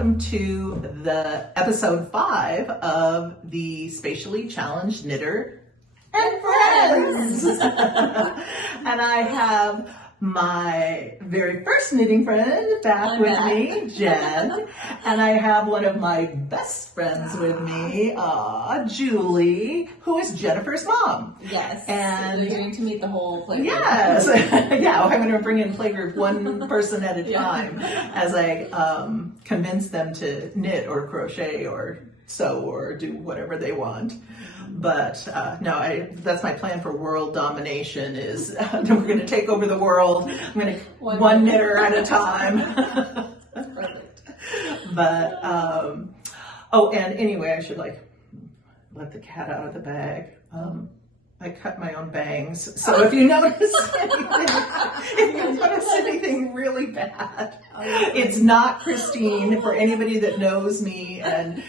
welcome to the episode 5 of the Spatially Challenged Knitter and Friends. And I have my very first knitting friend back with me, Jenn, and I have one of my best friends with me, Julie, who is Jennifer's mom. Yes, and you're going to meet the whole playgroup. Yes, yeah, I'm going to bring in playgroup one person at a time as I convince them to knit or crochet or sew or do whatever they want. But no, that's my plan for world domination is we're going to take over the world. I'm going to one knitter at a time. That's perfect. But, oh, and anyway, I should let the cat out of the bag. I cut my own bangs. So if you notice anything really bad, it's not Christine, for anybody that knows me, and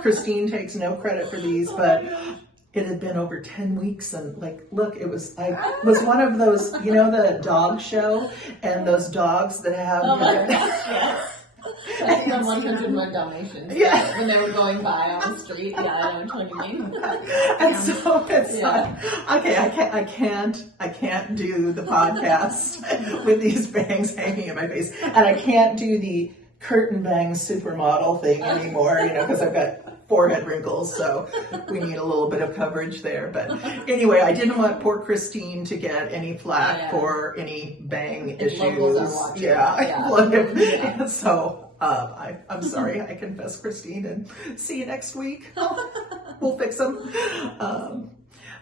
Christine takes no credit for these, but it had been over 10 weeks and look, I was one of those, the dog show and those dogs that have yes. I think 100 more donations. Yeah. When they were going by on the street. Yeah, I know what you mean. And so it's okay, I can't do the podcast with these bangs hanging in my face. And I can't do the curtain bang supermodel thing anymore, because I've got forehead wrinkles, so we need a little bit of coverage there. But anyway, I didn't want poor Christine to get any flack for any bang issues. Yeah. So I'm sorry, I confess, Christine, and see you next week. We'll fix them.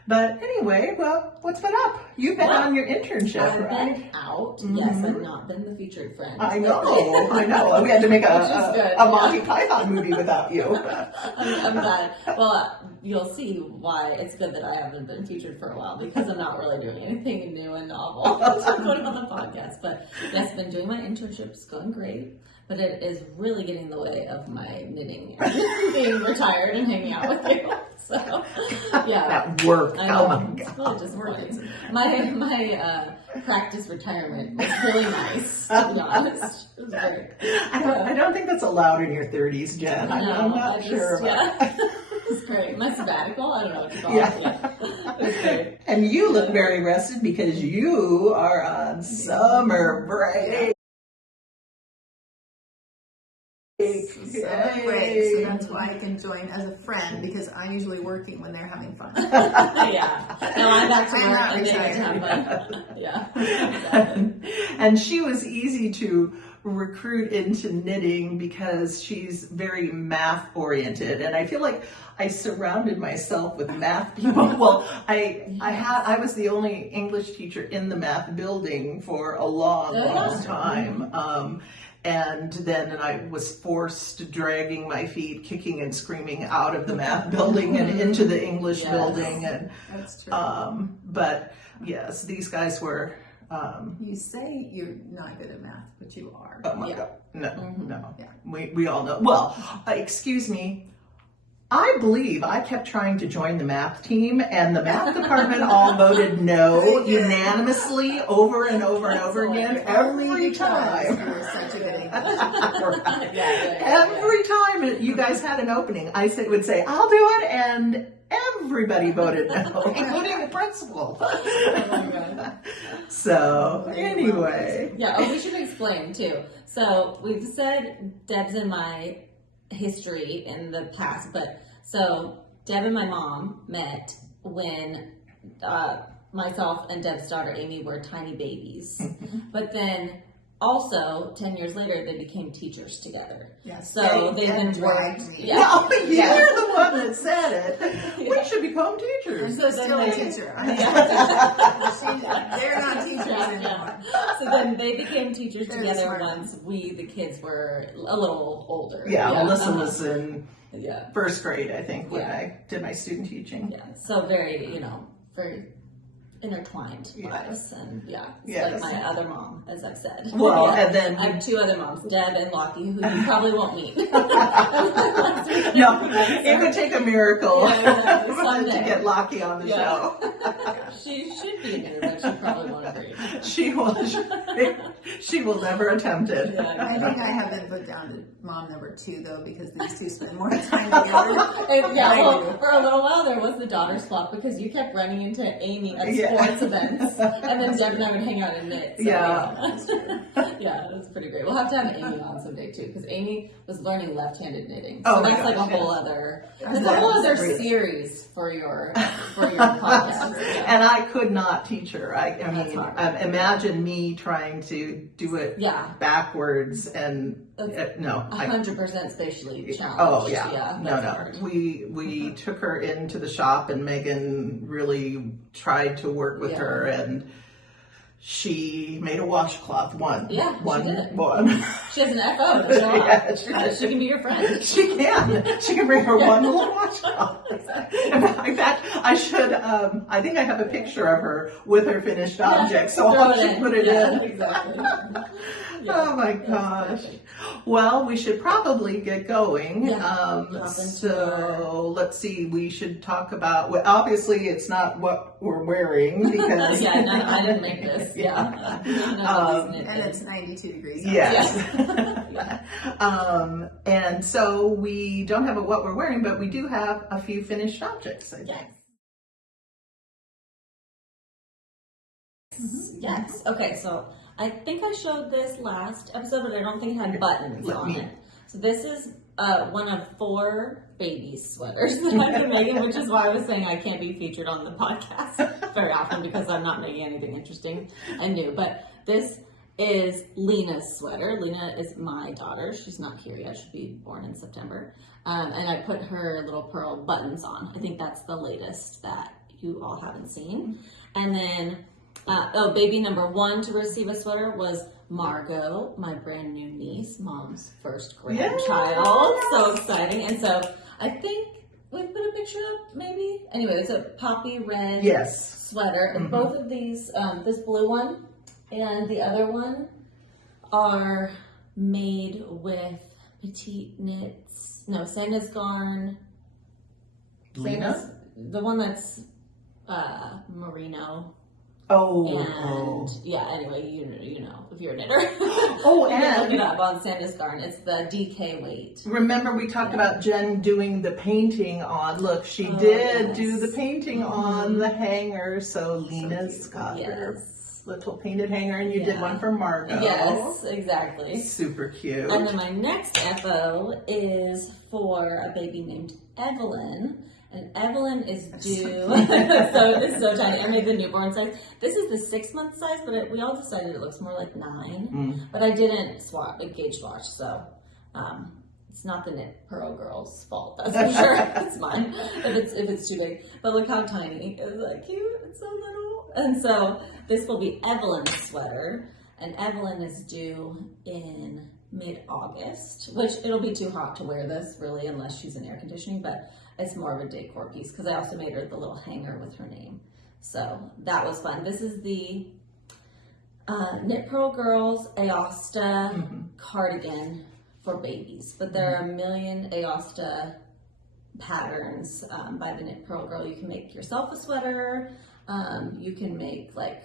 But anyway, well, what's been up? You've been on your internship, I've right? been out. Mm-hmm. Yes, I've not been the featured friend. I know. We had to make a Monty Python movie without you. I'm glad. Well, you'll see why it's good that I haven't been featured for a while, because I'm not really doing anything new and novel. I'm going on the podcast. But yes, I've been doing my internship. It's going great. But it is really getting in the way of my knitting and being retired and hanging out with you. So, yeah. That work. I know. Oh my God. It's really disappointing. My practice retirement was really nice, to be honest. It was great. I don't think that's allowed in your 30s, Jen. I'm not sure about that. It's great. My sabbatical, I don't know what to call it. Yeah. It was great. And you look very rested because you are on summer break. Summer break, so that's why I can join as a friend, because I'm usually working when they're having fun. Yeah. No, I'm back to work and they yeah. Exactly. And she was easy to recruit into knitting because she's very math oriented, and I feel like I surrounded myself with math people. Well, I was the only English teacher in the math building for a long time. And then I was forced, dragging my feet, kicking and screaming out of the math building and into the English building. And that's true. But yes, these guys were. You say you're not good at math, but you are. Oh my God! No. Yeah. We all know. Well, excuse me. I believe I kept trying to join the math team, and the math department all voted no unanimously over and over and over again every time. You were such a good Every time you guys had an opening, I would say, I'll do it, and everybody voted no, including the principal. So, anyway. Yeah, we should explain, too. So, we've said Deb's and my history in the past, but so Deb and my mom met when myself and Deb's daughter Amy were tiny babies. But then also 10 years later they became teachers together. Yes. So they've been worked. Yeah. Well, you're the one that said it. We should become teachers. I'm still a teacher. They're not teachers anymore. So then they became teachers together once we, the kids, were a little older. Yeah, Melissa was in Yeah. first grade, I think, when I did my student teaching. Yeah, so very, very intertwined lives, and it's Yes. like my other mom, as I've said. Well, and then I have two other moms, Deb and Lockie, who you probably won't meet. no, it would take a miracle to get Lockie on the show. She should be a knitter, but she probably won't agree. She will never attempt it. I think I have been put down to mom number 2 though, because these two spend more time together. Well, for a little while there was the daughter swap because you kept running into Amy at sports events, and then Deb and I would hang out and knit. So yeah, it was pretty great. We'll have to have Amy on someday too, because Amy was learning left-handed knitting. So that's like a whole other, series for your podcast. And I could not teach her. I mean, imagine me trying to do it backwards and no. 100% spatially challenged. Oh yeah, no. We took her into the shop, and Megan really tried to work with her, and she made a washcloth one. Yeah, one. She has an FO to show up. She can be your friend. She can. She can bring her one little washcloth. In fact, I should. I think I have a picture of her with her finished object, so I'll just put it in. Exactly. Oh my gosh. Well, we should probably get going. So let's see. We should talk about. Well, obviously, it's not what we're wearing because. I didn't make this. And it's 92 degrees. Yes. And so we don't have what we're wearing, but we do have a few finished objects. I think. Yes. Okay, so I think I showed this last episode, but I don't think it had buttons on it. So this is one of 4 baby sweaters that I've been making, which is why I was saying I can't be featured on the podcast very often because I'm not making anything interesting and new. But this is Lena's sweater. Lena is my daughter. She's not here yet. She'll be born in September. And I put her little pearl buttons on. I think that's the latest that you all haven't seen. And then baby number 1 to receive a sweater was Margot, my brand new niece, mom's first grandchild. So exciting. And so I think we put a picture up, maybe. Anyway, it's a poppy red sweater. And both of these, this blue one and the other one, are made with petite knits. No, Santa's garn. Lena? The one that's merino. Anyway, you know, if you're a knitter. And look it up on Santa's garn. It's the DK weight. Remember we talked about Jenn doing the painting on. Look, she did do the painting on the hanger. So Lena's got her little painted hanger, and you did one for Margot. Yes, exactly. Super cute. And then my next FO is for a baby named Evelyn. And Evelyn is due, it's so tiny. I made the newborn size. This is the 6-month size, but we all decided it looks more like 9. But I didn't gauge swatch, so it's not the Knit Pearl Girl's fault. That's for sure. It's mine if it's too big. But look how tiny. Isn't that cute? It's so little. And so this will be Evelyn's sweater, and Evelyn is due in mid-August, which it'll be too hot to wear this really unless she's in air conditioning, but it's more of a decor piece because I also made her the little hanger with her name. So that was fun. This is the Knit Pearl Girls Aosta cardigan for babies, but there are a million Aosta patterns by the Knit Pearl Girl. You can make yourself a sweater. You can make like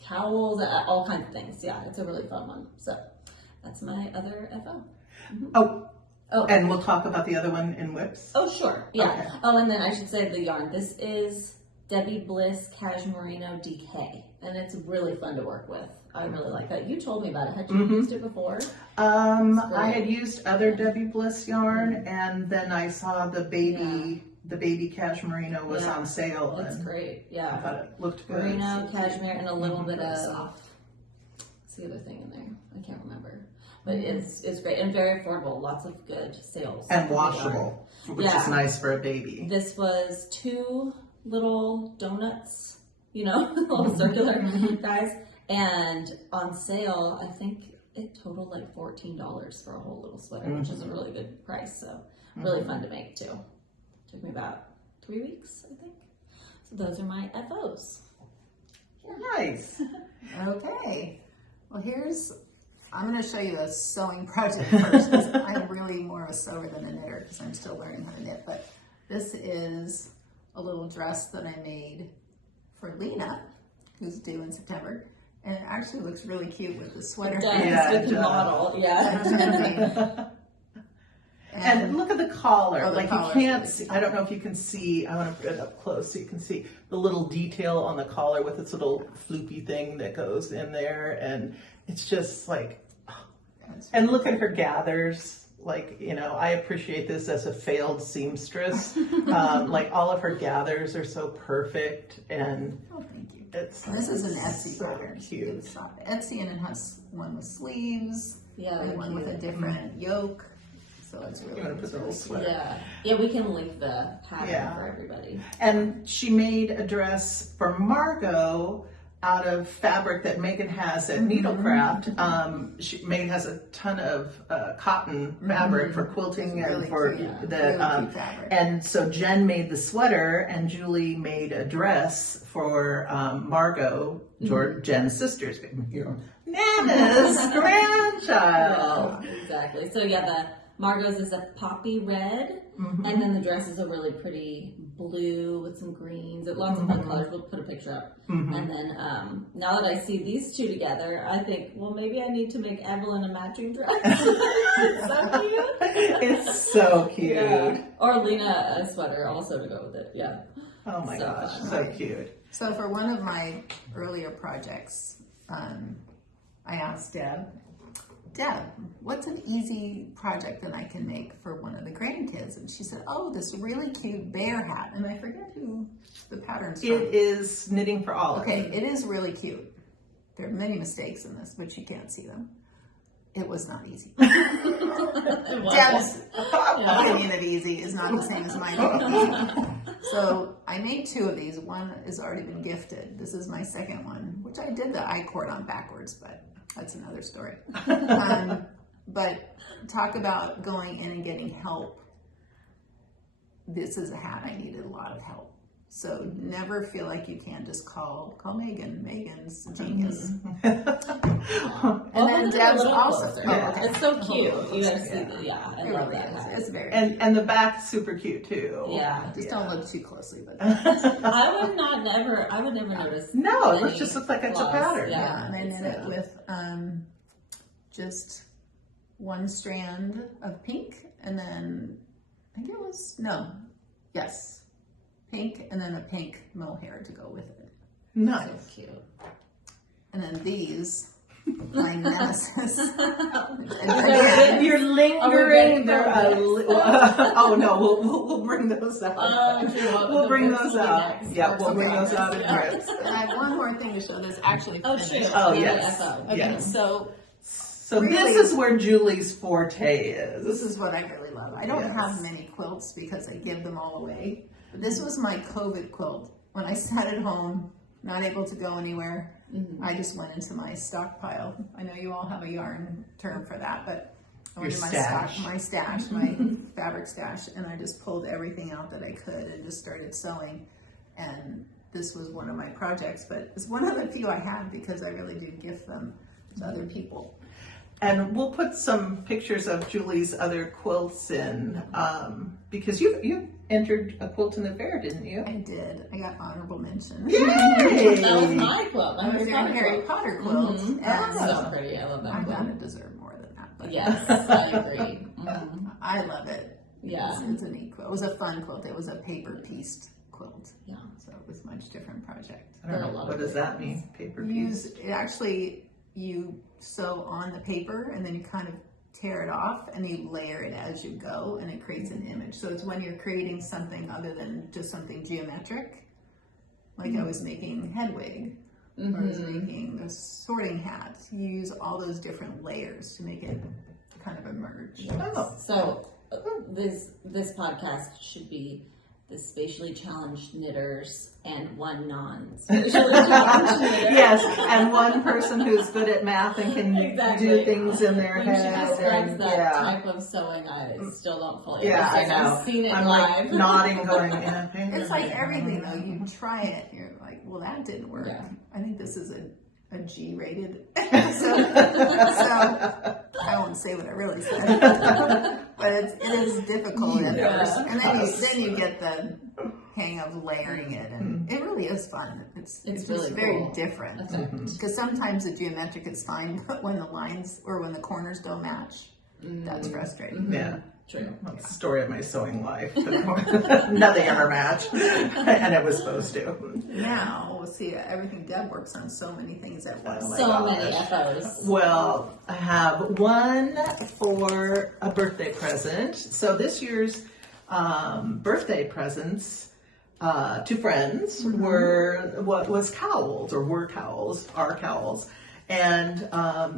cowls, all kinds of things. Yeah, it's a really fun one. So that's my other FO. Oh, and we'll talk about the other one in whips. Oh, sure. Yeah. Okay. Oh, and then I should say the yarn. This is Debbie Bliss Cashmerino DK, and it's really fun to work with. I really like that. You told me about it. Had you used it before? I had used other Debbie Bliss yarn, and then I saw the baby cashmerino was on sale. It's great. Yeah. I thought it looked good. Merino, cashmere, and a little bit of what's the other thing in there? I can't remember. But it's great and very affordable. Lots of good sales. And washable, which is nice for a baby. This was 2 little donuts, little circular guys. And on sale, I think it totaled like $14 for a whole little sweater, which is a really good price. So really fun to make too. Took me about 3 weeks, I think. So those are my FOs. Nice. Okay. Well, I'm going to show you a sewing project first, because I'm really more of a sewer than a knitter, because I'm still learning how to knit. But this is a little dress that I made for Lena, who's due in September. And it actually looks really cute with the sweater. It does, Yeah, with it the does. model, yeah. And look at the collar. Oh, the like collar's you can't really see, cute. I don't know if you can see, I want to put it up close so you can see the little detail on the collar with this little floopy thing that goes in there. And it's just like, and look at her gathers. Like, you know, I appreciate this as a failed seamstress. Like all of her gathers are so perfect, and Oh, thank you. it's This is an Etsy so pattern. You can cute. shop at Etsy, and it has one with sleeves, Yeah, and they're one with a cute. different yoke. So it's You really, want to put the little sweater. Yeah, we can link the pattern Yeah. for everybody. And she made a dress for Margot out of fabric that Megan has at Needlecraft. Megan has a ton of cotton fabric for quilting It's and really for cute. the Really cute fabric. and so Jenn made the sweater and Julie made a dress for Margot, Jen's sister's, you know, Nana's grandchild. Yeah, exactly. So yeah, the Margot's is a poppy red, and then the dress is a really pretty blue with some greens, lots of fun colors. We'll put a picture up. And then now that I see these two together, I think, well, maybe I need to make Evelyn a matching dress. It's so cute. It's so cute. Yeah. Or Lena a sweater also to go with it. Yeah. Oh my So gosh, fun. so cute. So for one of my earlier projects, I asked Deb, what's an easy project that I can make for one of the grandkids? And she said, oh, this really cute bear hat. And I forget who the pattern's from. It is Knitting for Olive. Okay, it is really cute. There are many mistakes in this, but you can't see them. It was not easy. Deb's opinion of easy is not the same as mine of easy. So I made two of these. One has already been gifted. This is my second one, which I did the I-cord on backwards, but that's another story. But talk about going in and getting help. This is a hat I needed a lot of help. So never feel like you can't just call Megan. Megan's a genius. And then Deb's also. Closer. Oh, okay. It's so cute. Oh, You gotta okay. see the, yeah, I It love really that is. hat. It's very And the back's super cute too. Yeah. Just don't look too closely, but I would never notice. No, it any just looks like it's a flaws. pattern. yeah, and I it's knit it with just one strand of pink, and then I think it was pink, and then a pink mohair to go with it. Nice. So cute. And then these, my nemesis. You're lingering there. Oh no, we'll bring those out. We'll bring those out. Yeah, we'll bring those out in minutes. And I have one more thing to show that's actually Oh, finished. shoot. Oh, Yeah, yes. FO. Okay, Yes. so So Really? this is where Julie's forte is. this is what I really love. I don't Yes. have many quilts because I give them all away. But this was my COVID quilt. When I sat at home, not able to go anywhere, I just went into my stockpile. I know you all have a yarn term for that, but I went Your to stash. my fabric stash, and I just pulled everything out that I could and just started sewing. And this was one of my projects, but it's one of the few I have because I really do gift them to other people. And we'll put some pictures of Julie's other quilts in, because you entered a quilt in the fair, didn't you? I did. I got honorable mention. Yay! That was my quilt. My I was Harry in Harry quilt. Potter quilt. Mhm. And So pretty. I love that I quilt. gotta deserve more than that. But Yes, I agree. I love it. Yeah. It's a neat quilt. It was a fun quilt. It was a paper pieced quilt. Yeah. So it was a much different project. I don't know, what does that mean? Paper piece? You sew on the paper and then you kind of tear it off and you layer it as you go and it creates an image. So it's when you're creating something other than just something geometric. Like I was making Hedwig, or I was making a sorting hat. You use all those different layers to make it kind of emerge. Oh. So this podcast should be the Spatially Challenged Knitters and one non-Spatially Challenged Knitter. Yes, and one person who's good at math and can do things in their When she head. describes And, that type of sewing, I still don't fully understand. I've seen it I'm live. like nodding, going, yeah. It's like everything though. You try it, you're like, well, that didn't work. Yeah. I think this is a G rated. so I won't say what I really said, but it is difficult at first, and then you get the hang of layering it, and it really is fun. It's really very cool. different because sometimes the geometric is fine, but when the lines or when the corners don't match, that's frustrating. Yeah. True. That's the story of my sewing life. Nothing ever matched, and it was supposed to. Now, we'll see, everything Deb works on so many things at once. Oh my So gosh. many FOs. Well, I have one for a birthday present. So this year's birthday presents to friends were what was cowls, or were cowls, are cowls. And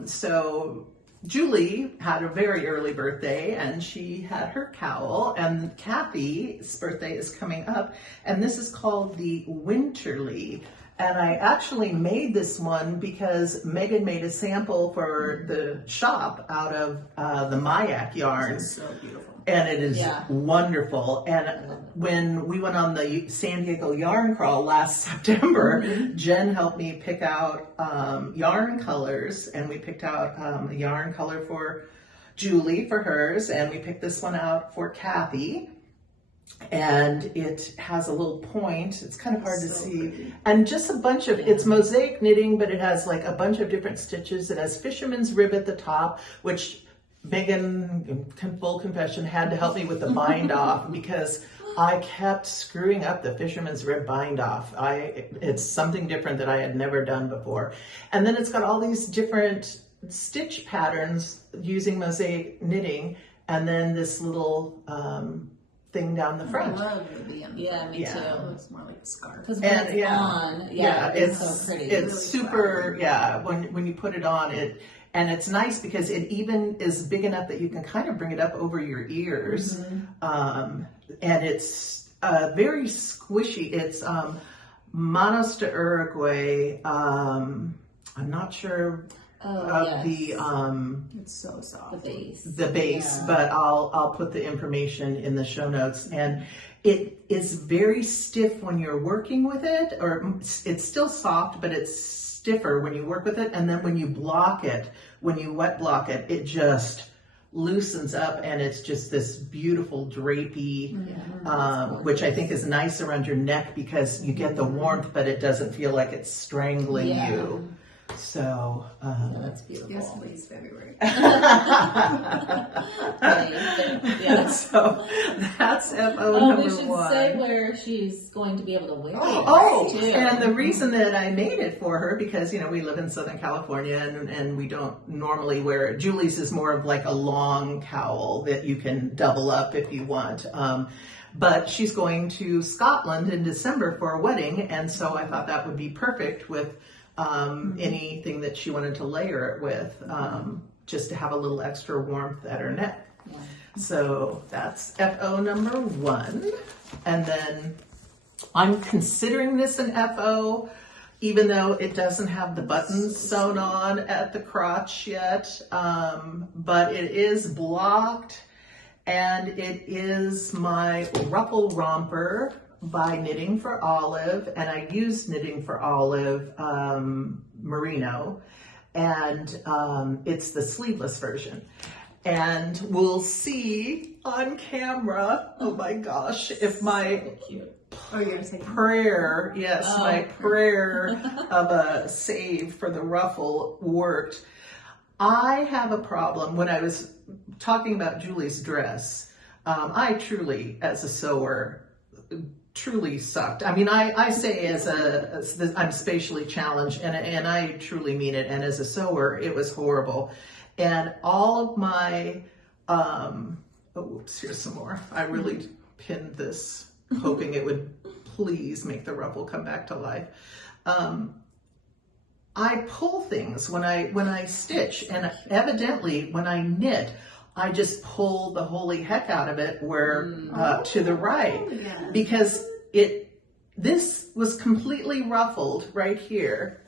so Julie had a very early birthday, and she had her cowl, and Kathy's birthday is coming up, and this is called the Winterly. And I actually made this one because Megan made a sample for the shop out of the Mayak yarn. It's so beautiful. And it is wonderful. And when we went on the San Diego yarn crawl last September, Jenn helped me pick out yarn colors, and we picked out a yarn color for Julie for hers, and we picked this one out for Kathy. And it has a little point. It's kind of hard to see. Pretty. And just a bunch of, it's mosaic knitting, but it has like a bunch of different stitches. It has fisherman's rib at the top, which Megan, full confession, had to help me with the bind off because I kept screwing up the fisherman's rib bind off. It's something different that I had never done before. And then it's got all these different stitch patterns using mosaic knitting, and then this little thing down the front. I love the VM. Yeah, me Yeah. too. It looks more like a scarf. Because when And, it's yeah. on, It's so pretty. It's Really super, flowery. when you put it on it, and it's nice because it even is big enough that you can kind of bring it up over your ears. And it's very squishy. It's Manos de Uruguay. I'm not sure of the It's so soft. the base. base, but I'll put the information in the show notes. And it is very stiff when you're working with it, or it's still soft, but it's stiffer when you work with it. And then when you block it, when you wet block it, it just loosens up, and it's just this beautiful drapey, which I think is nice around your neck because you get the warmth, but it doesn't feel like it's strangling you. So That's beautiful. Yes, please, February. so that's FO Oh, number we should one. say where she's going to be able to wear it. Oh, too. and the reason that I made it for her, because, we live in Southern California and we don't normally wear it. Julie's is more of like a long cowl that you can double up if you want. But she's going to Scotland in December for a wedding, and so I thought that would be perfect with anything that she wanted to layer it with, just to have a little extra warmth at her neck. Yeah. So that's FO number one. And then I'm considering this an FO, even though it doesn't have the buttons sewn on at the crotch yet, but it is blocked, and it is my Ruffle Romper by Knitting for Olive, and I use Knitting for Olive merino, and it's the sleeveless version. And we'll see on camera, oh my gosh, if my So cute. Oh, you're gonna say prayer, my prayer of a save for the ruffle worked. I have a problem when I was talking about Julie's dress. I truly, as a sewer, truly sucked. I mean, I say as I'm spatially challenged, and I truly mean it. And as a sewer, it was horrible. And all of my, here's some more. I really pinned this, hoping it would please make the ruffle come back to life. I pull things when I stitch, and evidently when I knit, I just pulled the holy heck out of it where to the right, yeah. because this was completely ruffled right here,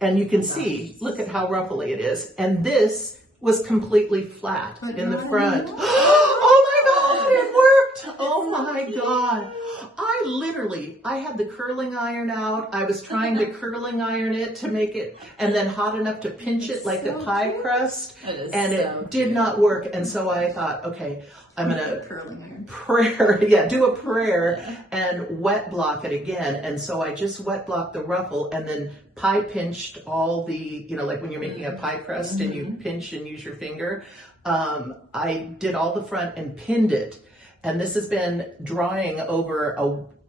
and you can see, look at how ruffly it is, and this was completely flat in the front. Oh my God, it worked! Oh my God. I had the curling iron out. I was trying to curling iron it to make it, and then hot enough to pinch it like a pie crust, and it did not work. And so I thought, okay, I'm gonna do a prayer and wet block it again. And so I just wet blocked the ruffle and then pie pinched all the, like when you're making a pie crust and you pinch and use your finger. I did all the front and pinned it. And this has been drying over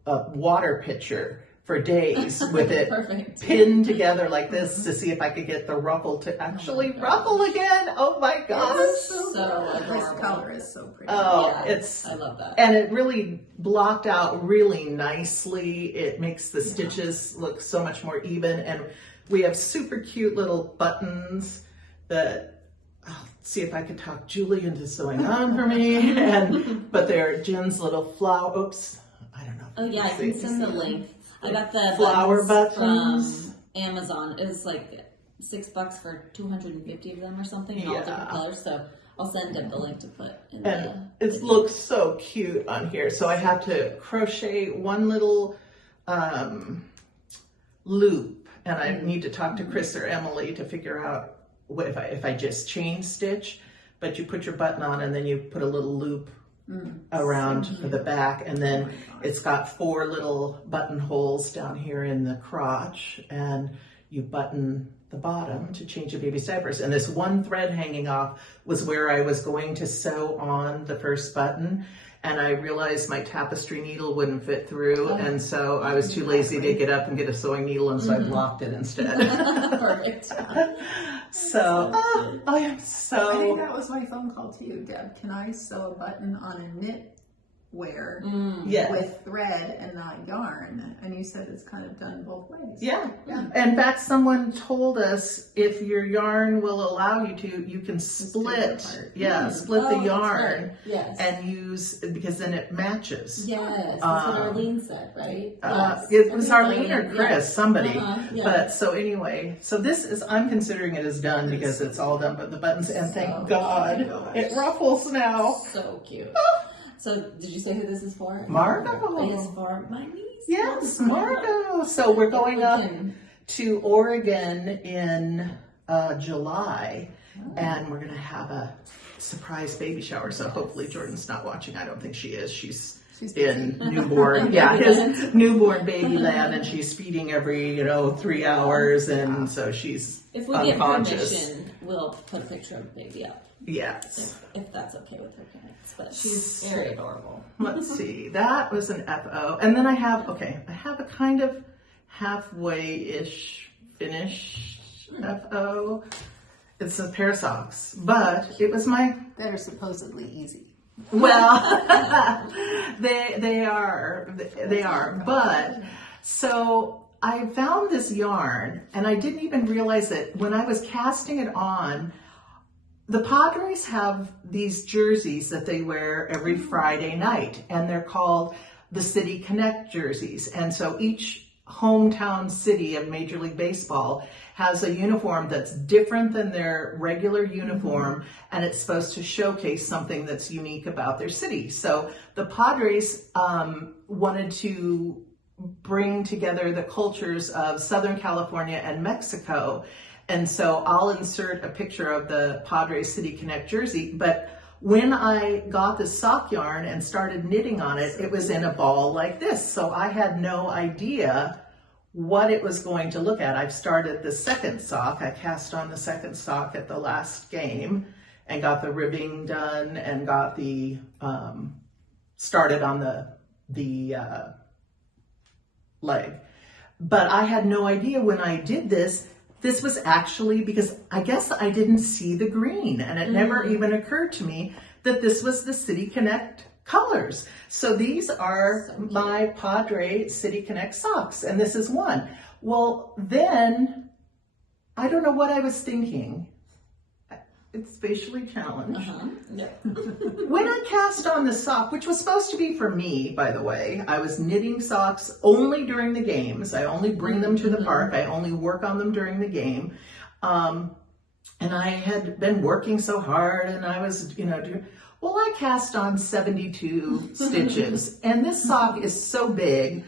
a water pitcher for days with it pinned together like this to see if I could get the ruffle to actually ruffle again. Oh my gosh. This color is so pretty. Oh, I love that. And it really blocked out really nicely. It makes the stitches look so much more even. And we have super cute little buttons that I'll see if I could talk Julie into sewing on for me. But they're Jenn's little flower. Oops, I don't know. Oh yeah, I can send the link. I got the flower buttons from Amazon. It was like $6 for 250 of them or something in all different colors. So I'll send them the link to put in it looks so cute on here. So I have to crochet one little loop, and I need to talk to Chris or Emily to figure out if I just chain stitch, but you put your button on and then you put a little loop around the back, and then it's got 4 little buttonholes down here in the crotch, and you button the bottom to change the baby's diapers. And this one thread hanging off was where I was going to sew on the first button, and I realized my tapestry needle wouldn't fit through, and so I was too lazy to get up and get a sewing needle, and so I blocked it instead. Perfect. So, I am so... I think that was my phone call to you, Deb. Can I sew a button on a knitwear with thread and not yarn? And you said it's kind of done both ways. Yeah. In fact, someone told us if your yarn will allow you to, you can split the yarn and use, because then it matches. Yes, that's what Arlene said, right? It was Arlene or Chris, somebody. But so anyway, so this is, I'm considering it as done because it's all done but the buttons, and thank God it ruffles now. So cute. So, did you say who this is for? Margot. It's for my niece. Yes, Margot. So we're going up to Oregon in July, and we're going to have a surprise baby shower. So hopefully Jordan's not watching. I don't think she is. She's in newborn, his newborn baby land, and she's feeding every 3 hours, and so she's if we unconscious. Get permission, we'll put a picture of the baby up. Yes. If that's okay with her parents, but she's very adorable. Let's see, that was an FO. And then I have a kind of halfway-ish finished FO. It's a pair of socks, but it was that are supposedly easy. Well, they are, but so I found this yarn, and I didn't even realize it when I was casting it on. The Padres have these jerseys that they wear every Friday night, and they're called the City Connect jerseys. And so each hometown city of Major League Baseball has a uniform that's different than their regular uniform, and it's supposed to showcase something that's unique about their city. So the Padres wanted to bring together the cultures of Southern California and Mexico. And so I'll insert a picture of the Padres City Connect jersey, but when I got the sock yarn and started knitting on it, it was in a ball like this. So I had no idea what it was going to look at. I've started the second sock. I cast on the second sock at the last game and got the ribbing done and got the, started on the leg. But I had no idea when I did this was actually, because I guess I didn't see the green, and it never even occurred to me that this was the City Connect colors. So these are my Padre City Connect socks, and this is one. Well, then, I don't know what I was thinking. It's Spatially Challenged. Yep. When I cast on the sock, which was supposed to be for me, by the way, I was knitting socks only during the games. I only bring them to the park. I only work on them during the game. And I had been working so hard, and I was, well, I cast on 72 stitches, and this sock is so big,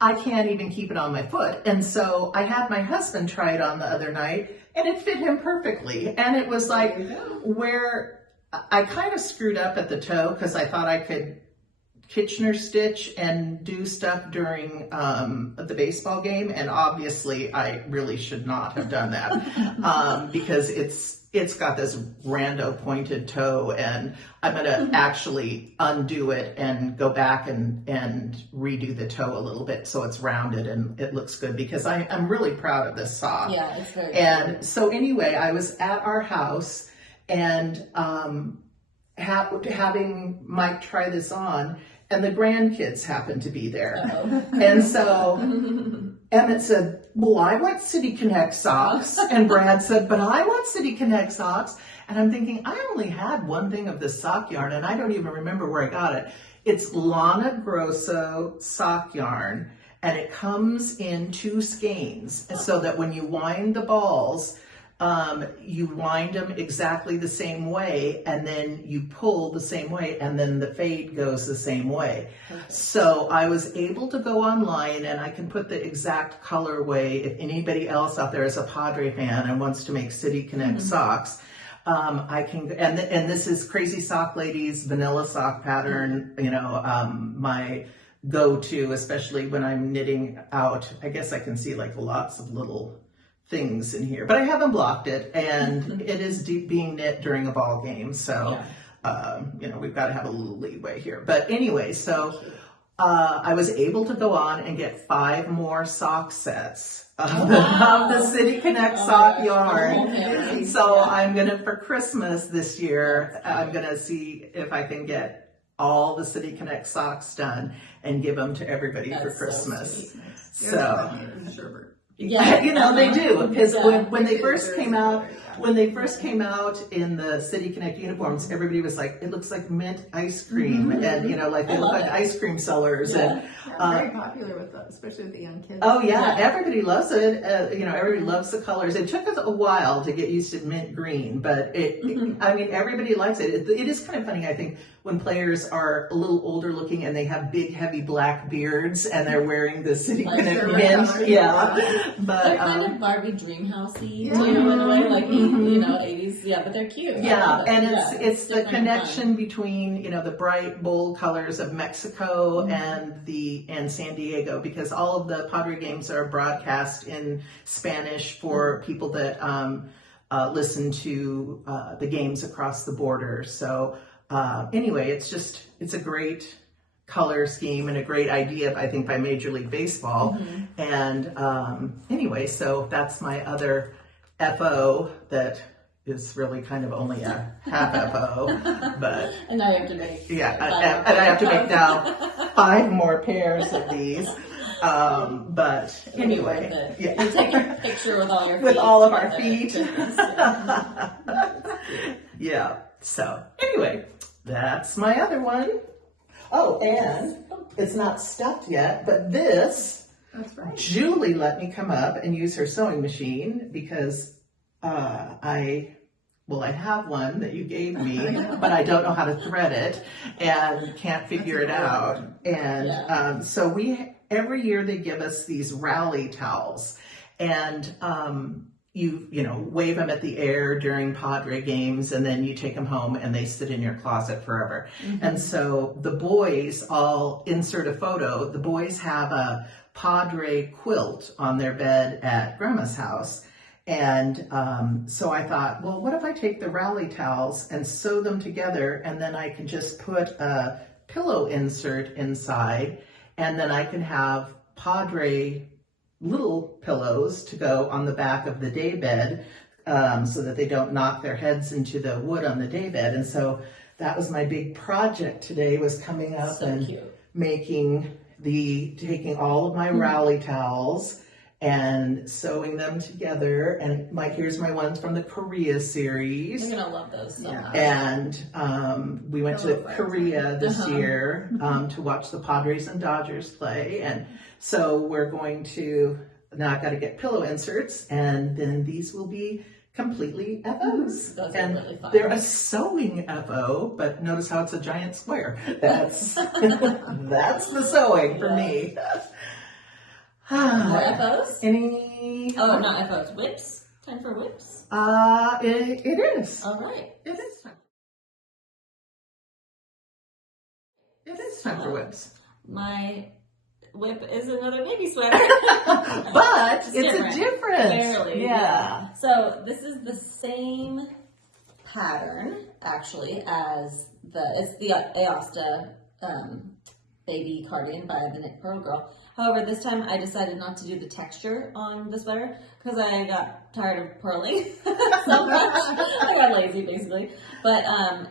I can't even keep it on my foot. And so I had my husband try it on the other night, and it fit him perfectly. And it was like where I kind of screwed up at the toe because I thought I could Kitchener stitch and do stuff during the baseball game, and obviously I really should not have done that because it's got this rando pointed toe, and I'm gonna actually undo it and go back and redo the toe a little bit so it's rounded and it looks good, because I'm really proud of this sock. Yeah, it's very And good. so anyway, I was at our house and having Mike try this on, and the grandkids happened to be there. And so Emmett said, well, I want City Connect socks. And Brad said, but I want City Connect socks. And I'm thinking, I only had one thing of this sock yarn, and I don't even remember where I got it. It's Lana Grosso sock yarn, and it comes in 2 skeins, so that when you wind the balls, you wind them exactly the same way, and then you pull the same way, and then the fade goes the same way. Perfect. So I was able to go online, and I can put the exact colorway. If anybody else out there is a Padre fan and wants to make City Connect socks, I can, and this is Crazy Sock Lady's vanilla sock pattern, my go-to, especially when I'm knitting out. I guess I can see like lots of little things in here, but I haven't blocked it, and it is being knit during a ball game, so we've got to have a little leeway here. But anyway, so I was able to go on and get 5 more sock sets of the City Connect sock yarn. So I'm gonna, for Christmas this year, I'm gonna see if I can get all the City Connect socks done and give them to everybody for Christmas. So. Yeah, They do, because when they first came out, in the City Connect uniforms, everybody was like, it looks like mint ice cream, and they look like ice cream sellers, and very popular with especially with the young kids. oh yeah, everybody loves it. Everybody loves the colors. It took us a while to get used to mint green, but everybody likes it. It is kind of funny, I think, when players are a little older looking and they have big, heavy black beards and they're wearing the City Connect mint. But they're kind of Barbie Dreamhouse-y, too, in a way, like 80s. Yeah, but they're cute. Yeah, and it's the connection between the bright, bold colors of Mexico and San Diego, because all of the Padre games are broadcast in Spanish for people that listen to the games across the border. So anyway, it's a great color scheme and a great idea, I think, by Major League Baseball. And anyway, so that's my other FO that is really kind of only a half FO, but and now you have to make and I have to make now 5 more pairs of these. But anyway, You're taking a picture with all your feet. With all of our feet. Yeah. So anyway, that's my other one. Oh, and it's not stuffed yet, but this, That's right. Julie let me come up and use her sewing machine because I have one that you gave me, but I don't know how to thread it and can't figure it out. And so every year they give us these rally towels, and you wave them at the air during Padre games, and then you take them home and they sit in your closet forever. And so the boys all insert a photo. The boys have a Padre quilt on their bed at Grandma's house. And so I thought, well, what if I take the rally towels and sew them together, and then I can just put a pillow insert inside, and then I can have Padre little pillows to go on the back of the daybed so that they don't knock their heads into the wood on the daybed. And so that was my big project today, was coming up So and cute. taking all of my rally towels and sewing them together. And here's my ones from the Korea series. You're gonna love those so much. And we went to Korea this year to watch the Padres and Dodgers play. And so we're going to, now I've got to get pillow inserts, and then these will be completely FOs. Those and are really fun. they're a sewing FO, but notice how it's a giant square. That's that's the sewing for me. More FOs? Any? Oh, not FOs. Whips? Time for whips? It is. All right. It is time. It is time for whips. My whip is another baby sweater. But it's a difference. Barely. Yeah. So this is the same pattern, actually, as it's the Aosta baby cardigan by the Knit Pearl Girl. However, this time I decided not to do the texture on the sweater because I got tired of purling so much. I got lazy, basically. But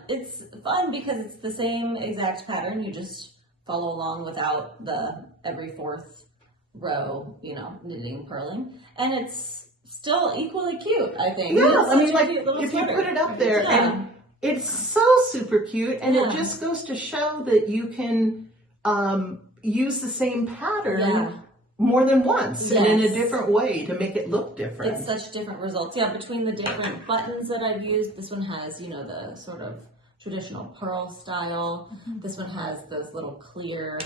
it's fun because it's the same exact pattern. You just follow along without the every fourth row, knitting, purling. And it's still equally cute, I think. Yeah, I mean, like, if you put it up there, and it's so super cute, and it just goes to show that you can use the same pattern more than once and in a different way to make it look different. It's such different results. Yeah, between the different buttons that I've used, this one has, the sort of traditional pearl style. This one has those little clear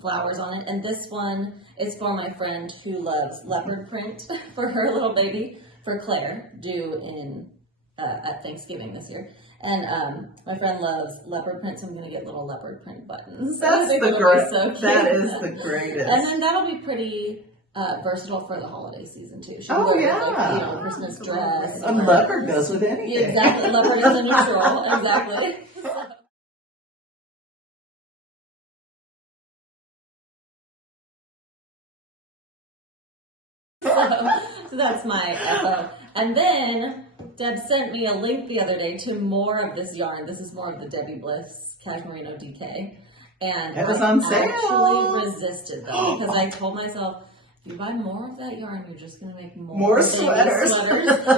flowers on it. And this one is for my friend who loves leopard print for her little baby, for Claire, due in at Thanksgiving this year. And my friend loves leopard print, so I'm going to get little leopard print buttons. That's the greatest. So that is the greatest. And then that'll be pretty versatile for the holiday season too. She can go with, like, Christmas dress. A leopard goes with anything. Yeah, exactly. Leopard is a neutral. Exactly. So that's my FO. And then Deb sent me a link the other day to more of this yarn. This is more of the Debbie Bliss Cashmerino DK. And it was on sale. I actually resisted them because I told myself, if you buy more of that yarn, you're just going to make more sweaters,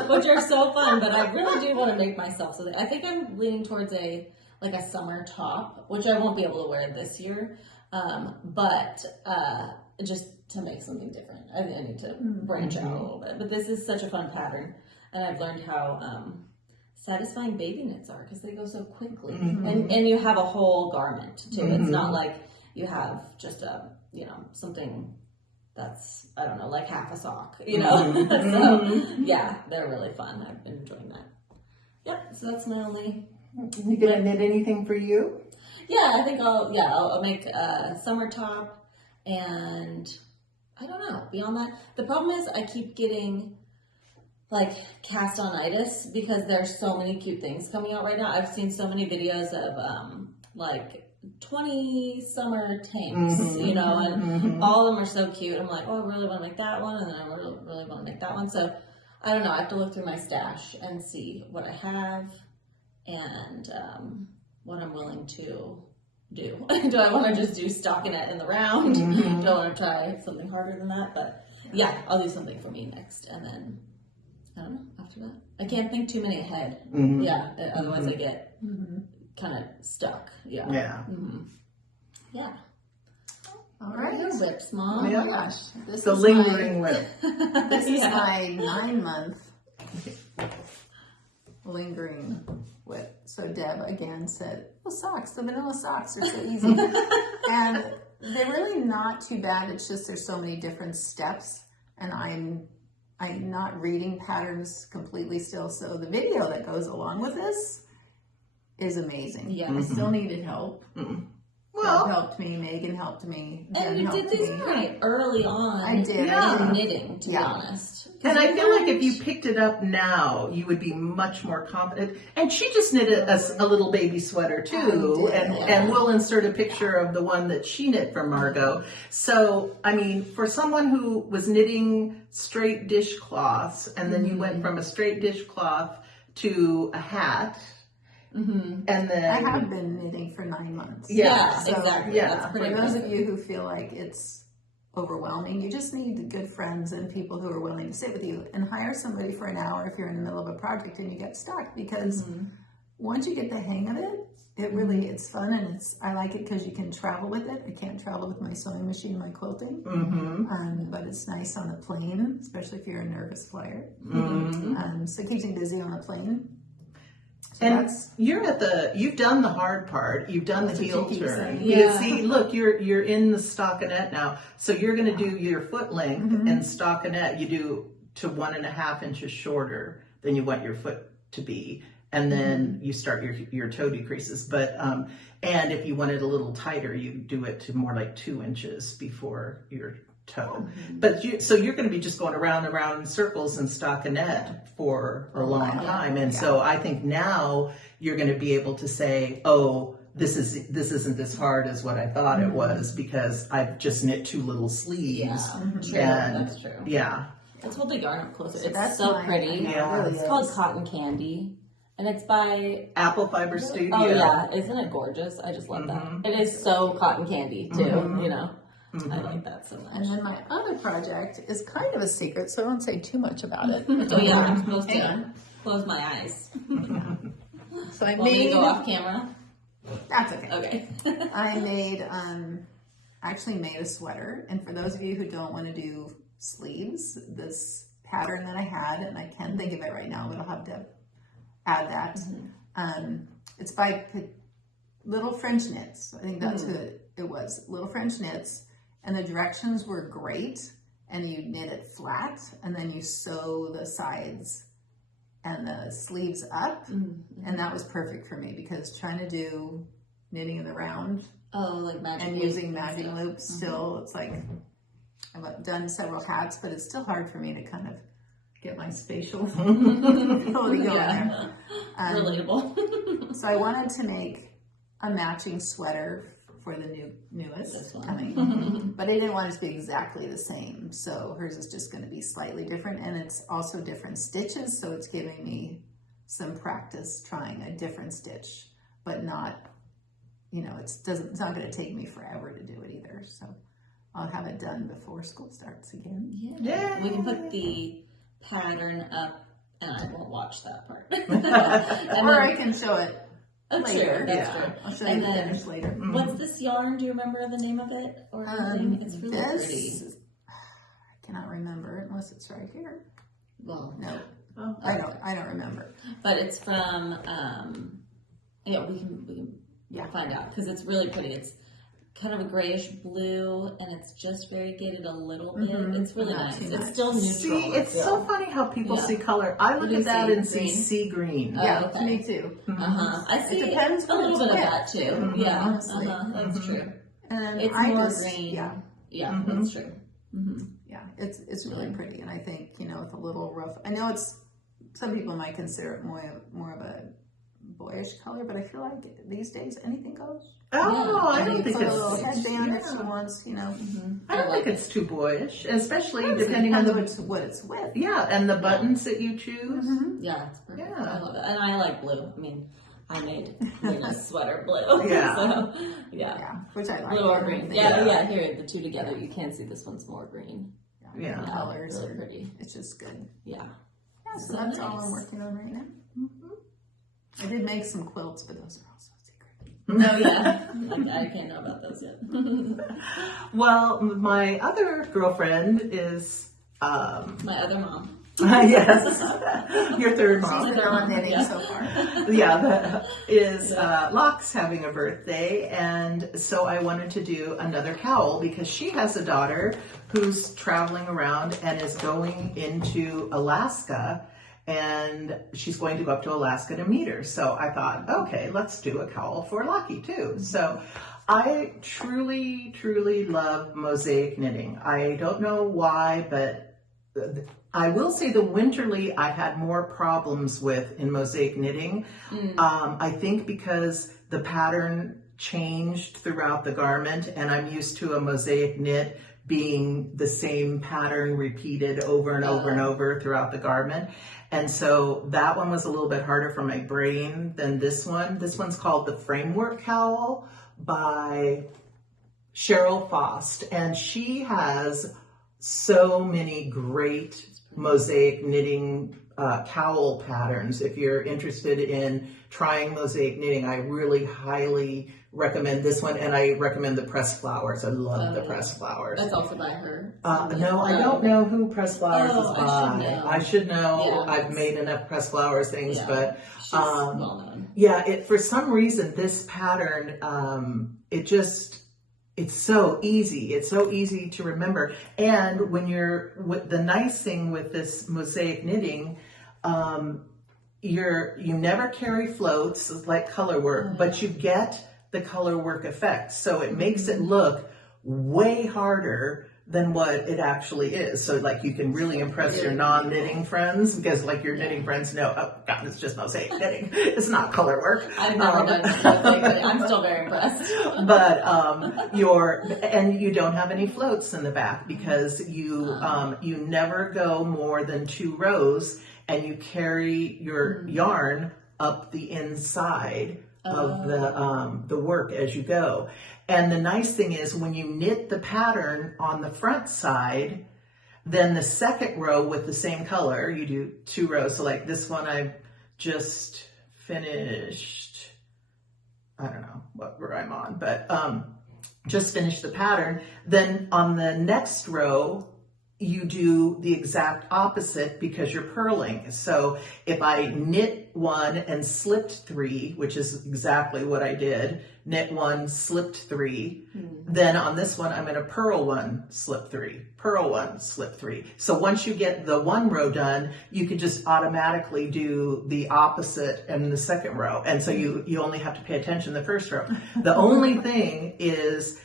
which are so fun. But I really do want to make myself so. I think I'm leaning towards a summer top, which I won't be able to wear this year. But just to make something different, I need to branch out a little bit. But this is such a fun pattern, and I've learned how satisfying baby knits are because they go so quickly, and you have a whole garment too. It's not like you have just something that's, I don't know, like half a sock, So yeah, they're really fun. I've been enjoying that. Yep. So that's my only. You gonna knit anything for you? Yeah, I think I'll make a summer top, and I don't know, beyond that. The problem is I keep getting cast on-itis because there's so many cute things coming out right now. I've seen so many videos of 20 summer tanks, and all of them are so cute. I'm like, oh, I really want to make that one, and then I really, really want to make that one. So I don't know. I have to look through my stash and see what I have and what I'm willing to do. Do I want to just do stockinette in the round? Do I want to try something harder than that? But yeah, I'll do something for me next, and then I don't know after that. I can't think too many ahead. Yeah, otherwise I get kind of stuck. Yeah. Yeah. Yeah. All right. Whips, Mom. Yeah. Oh my gosh. This The is lingering whip. This is my 9-month lingering whip. So Deb again said, socks, the vanilla socks are so easy. And they're really not too bad. It's just there's so many different steps, and I'm not reading patterns completely still. So the video that goes along with this is amazing. Yeah. I still needed help. Well, Deb helped me, Megan helped me, And Jen you helped did this me. pretty early on. I did. Yeah. In knitting, to be honest. and I feel like if you picked it up now, you would be much more confident. And she just knitted a little baby sweater too, and we'll insert a picture of the one that she knit for Margot. So, I mean, for someone who was knitting straight dishcloths, and then you went from a straight dishcloth to a hat, and then I have been knitting for 9 months. Yeah, So, exactly. yeah. That's pretty For those impressive. of you who feel like it's overwhelming. You just need good friends and people who are willing to sit with you, and hire somebody for an hour if you're in the middle of a project and you get stuck, because once you get the hang of it, it's fun, and I like it because you can travel with it. I can't travel with my sewing machine, my quilting, but it's nice on the plane, especially if you're a nervous flyer. So it keeps me busy on the plane. So and you've done the hard part. You've done the heel turn. Yeah. See, look, you're in the stockinette now. So you're going to do your foot length and stockinette. You do to 1.5 inches shorter than you want your foot to be. And then you start your toe decreases. But, and if you want it a little tighter, you do it to more like 2 inches before your toe. But so you're going to be just going around and around in circles in stockinette for a long time. And so I think now you're going to be able to say, oh, this isn't as hard as what I thought it was, because I've just knit 2 little sleeves. True. And, That's true. Yeah. Let's hold the yarn up closer. So It's that's so mine. pretty. Yeah. It really It's called is. Cotton Candy. And it's by, Apple Fiber Studio. oh yeah, isn't it gorgeous? I just love that. It is so cotton candy too, you know? I like that so much. And then my other project is kind of a secret, so I won't say too much about it. Oh yeah, I'm supposed to close my eyes. So I Want me to made, go off camera? that's okay. Okay. I made, actually made a sweater. And for those of you who don't want to do sleeves, this pattern that I had, and I can't think of it right now, but I'll have to add that. It's by Little French Knits. I think that's who it was. Little French Knits. And the directions were great. And you knit it flat, and then you sew the sides and the sleeves up. And that was perfect for me, because trying to do knitting in the round Oh, like magic and loop using magic stuff. loops still, it's like, I've done several hats, but it's still hard for me to kind of get my spatial ability going there. Relatable. So I wanted to make a matching sweater for the newest This one. coming, but I didn't want it to be exactly the same. So hers is just going to be slightly different, and it's also different stitches. So it's giving me some practice trying a different stitch, but not, it's not going to take me forever to do it either. So I'll have it done before school starts again. Yeah. We can put the pattern up, and I won't watch that part. Or I can show it That's later. true. That's true. I'll show And you the then- finish later. What's this yarn? Do you remember the name of it or anything? It's really pretty. I cannot remember unless it's right here. Well, No, Oh, I don't remember. but it's from. We can find out, because it's really pretty. It's kind of a grayish blue, and it's just variegated a little bit. It's really Not nice. too It's much. still neutral. See, it's so funny how people see color. I look do at you that see? and see Green? sea green. Oh, Yeah, okay. me too. I see depends a what little it's bit of with. that too. Yeah, honestly. That's true. And It's I more just, green. Yeah, Yeah, that's true. yeah, it's really pretty, and I think with a little rough. I know some people might consider it more of a boyish color, but I feel like these days anything goes. Oh, I And don't you think put a little it's. headband if she wants, I don't think it's too boyish, especially It depending on depends the. what it's with. Yeah, and the buttons that you choose. Yeah, it's perfect. Yeah. I love it, and I like blue. I mean, I made Lena's sweater blue. Yeah. So, yeah. Yeah, which I like. Blue or I green. think Yeah. Here, the two together, you can see this one's more green. Yeah. colors really are pretty. It's just good. Yeah. Yeah, so So that's all nice. I'm working on right now. I did make some quilts, but those are also secret. Oh yeah. I can't know about those yet. Well, my other girlfriend is. My other mom. Yes, your third mom. She's been on knitting Yeah. so far. Yeah, Locke's having a birthday, and so I wanted to do another cowl because she has a daughter who's traveling around and is going into Alaska, and she's going to go up to Alaska to meet her. So I thought, okay, let's do a cowl for Lockie too. So I truly, truly love mosaic knitting. I don't know why, but I will say the winterly I had more problems with in mosaic knitting. I think because the pattern changed throughout the garment, and I'm used to a mosaic knit being the same pattern repeated over and over and over throughout the garment. And so that one was a little bit harder for my brain than this one. This one's called the Framework Cowl by Cheryl Fost, and she has so many great mosaic knitting cowl patterns. If you're interested in trying mosaic knitting, I really highly recommend this one, and I recommend the pressed flowers. I love the pressed flowers. That's also by her. No, I don't know who pressed flowers is by. I should know. Yeah. I've made enough pressed flowers things, but she's well known. yeah, for some reason this pattern, it's so easy. It's so easy to remember. And when the nice thing with this mosaic knitting, you never carry floats like color work, but you get the color work effect. So it makes it look way harder than what it actually is. So like you can really impress your non-knitting friends, because like your knitting friends know, oh God, it's just mosaic knitting. It's not color work. I've never done mosaic knitting. I'm still very impressed. But and you don't have any floats in the back, because you never go more than 2 rows, and you carry your yarn up the inside of the work as you go. And the nice thing is, when you knit the pattern on the front side, then the second row with the same color, you do 2 rows. So like this one, I just finished, I don't know what row I'm on, but just finished the pattern. Then on the next row, you do the exact opposite, because you're purling. So if I knit 1 and slipped 3, which is exactly what I did, knit 1, slipped 3, then on this one I'm going to purl 1, slip 3, purl 1, slip 3. So once you get the 1 row done, you can just automatically do the opposite in the second row. And so you only have to pay attention to the first row. The only thing is,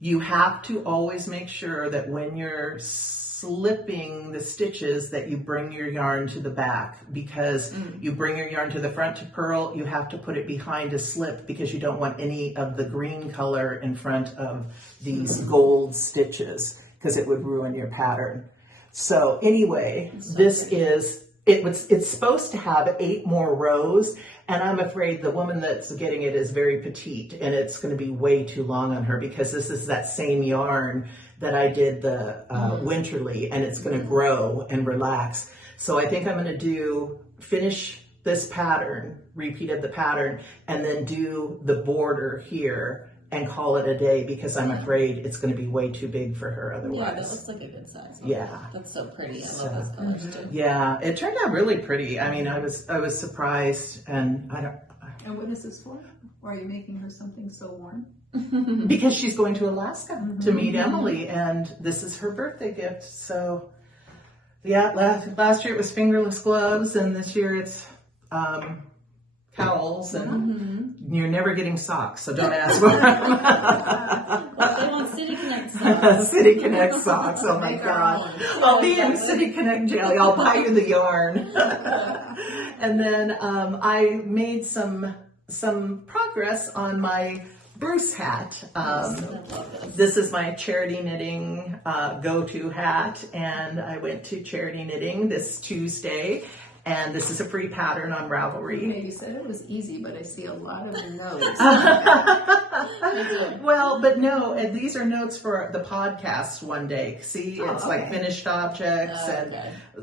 you have to always make sure that when you're slipping the stitches that you bring your yarn to the back, because you bring your yarn to the front to purl, you have to put it behind a slip, because you don't want any of the green color in front of these gold stitches, because it would ruin your pattern. So anyway, it's supposed to have 8 more rows, and I'm afraid the woman that's getting it is very petite, and it's going to be way too long on her, because this is that same yarn that I did the winterly, and it's going to grow and relax. So I think I'm going to finish this pattern, repeat of the pattern, and then do the border here and call it a day, because I'm afraid it's going to be way too big for her otherwise. Yeah, that looks like a good size. Yeah. That's so pretty. I love those colors too. Yeah, it turned out really pretty. I mean, I was surprised, and And what is this for? Or are you making her something so warm? Because she's going to Alaska to meet Emily, and this is her birthday gift. So yeah, last year it was fingerless gloves, and this year it's cowls, and you're never getting socks, so don't ask for them. Well, they want City Connect socks. City Connect socks, oh my God. I'll be in City Connect jelly, I'll buy you the yarn. And then I made some progress on my Bruce hat. This is my charity knitting go-to hat, and I went to charity knitting this Tuesday, and this is a free pattern on Ravelry. Okay, you said it was easy, but I see a lot of notes. Well, but no, and these are notes for the podcast one day. See, it's like finished objects and.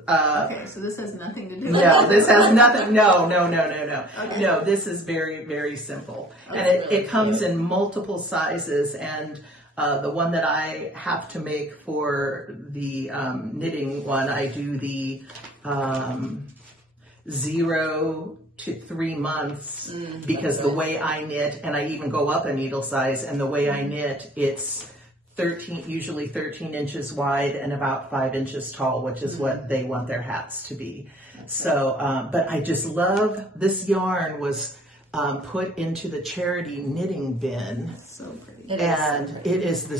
Okay, so this has nothing to do with No, this has nothing. No. Okay. No, this is very, very simple, and it comes in multiple sizes. And the one that I have to make for the knitting one, I do the 0 to 3 months, because the way I knit, and I even go up a needle size, and the way I knit, it's usually 13 inches wide and about 5 inches tall, which is what they want their hats to be. So, but I just love this yarn was put into the charity knitting bin. So pretty. It is the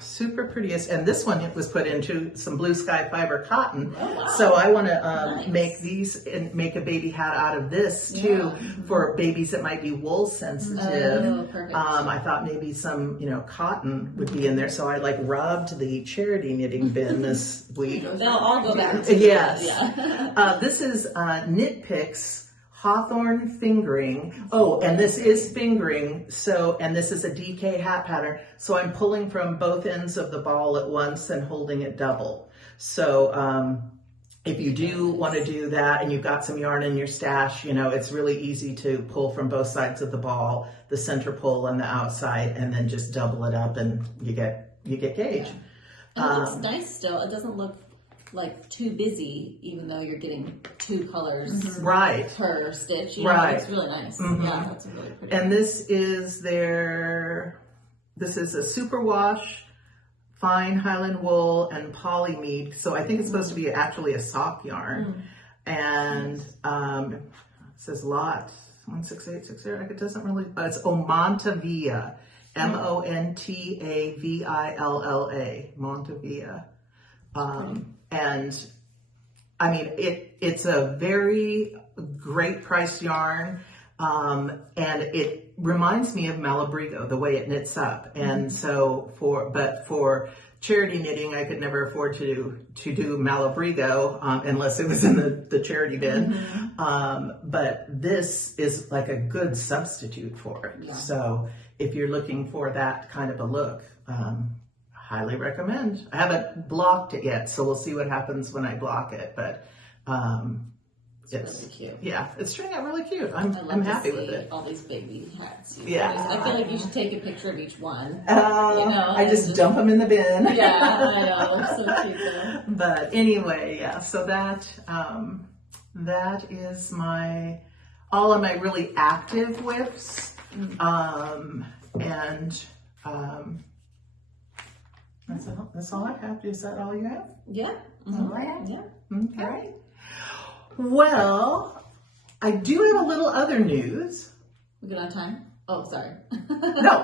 super prettiest, and this one was put into some blue sky fiber cotton. Oh, wow. So I want to make these and make a baby hat out of this too, for babies that might be wool sensitive. I thought maybe some cotton would be in there, so I rubbed the charity knitting bin this week. They'll all go back to yes. Yeah. This is Knit Picks Hawthorne fingering. Oh, and this is fingering. So, and this is a DK hat pattern. So I'm pulling from both ends of the ball at once and holding it double. So if you do want to do that and you've got some yarn in your stash, you know, it's really easy to pull from both sides of the ball, the center pull and the outside, and then just double it up and you get gauge. And it looks nice still. It doesn't look like too busy, even though you're getting 2 colors per stitch. You know, it's really nice. Yeah, that's really pretty. And this is a superwash, fine Highland wool and polymead. So I think it's supposed to be actually a sock yarn. And it says lot 16860. Like it doesn't really, it's Montavilla. Montavilla. Montavilla. And I mean, it's a very great priced yarn. And it reminds me of Malabrigo, the way it knits up. And so for charity knitting, I could never afford to do Malabrigo, unless it was in the charity bin. But this is like a good substitute for it. Yeah. So if you're looking for that kind of a look, highly recommend. I haven't blocked it yet, so we'll see what happens when I block it, but it's really cute. Yeah, it's turning out really cute. I'm happy with it. All these baby hats. Yeah. I feel like you should take a picture of each one. You know, I just dump them in the bin. Yeah, I know. They're so cute though. But anyway, yeah, so that is all of my really active whips. That's all I have. Is that all you have? Yeah. All right. Yeah. Okay. All right. Well, I do have a little other news. We good on time? Oh, sorry.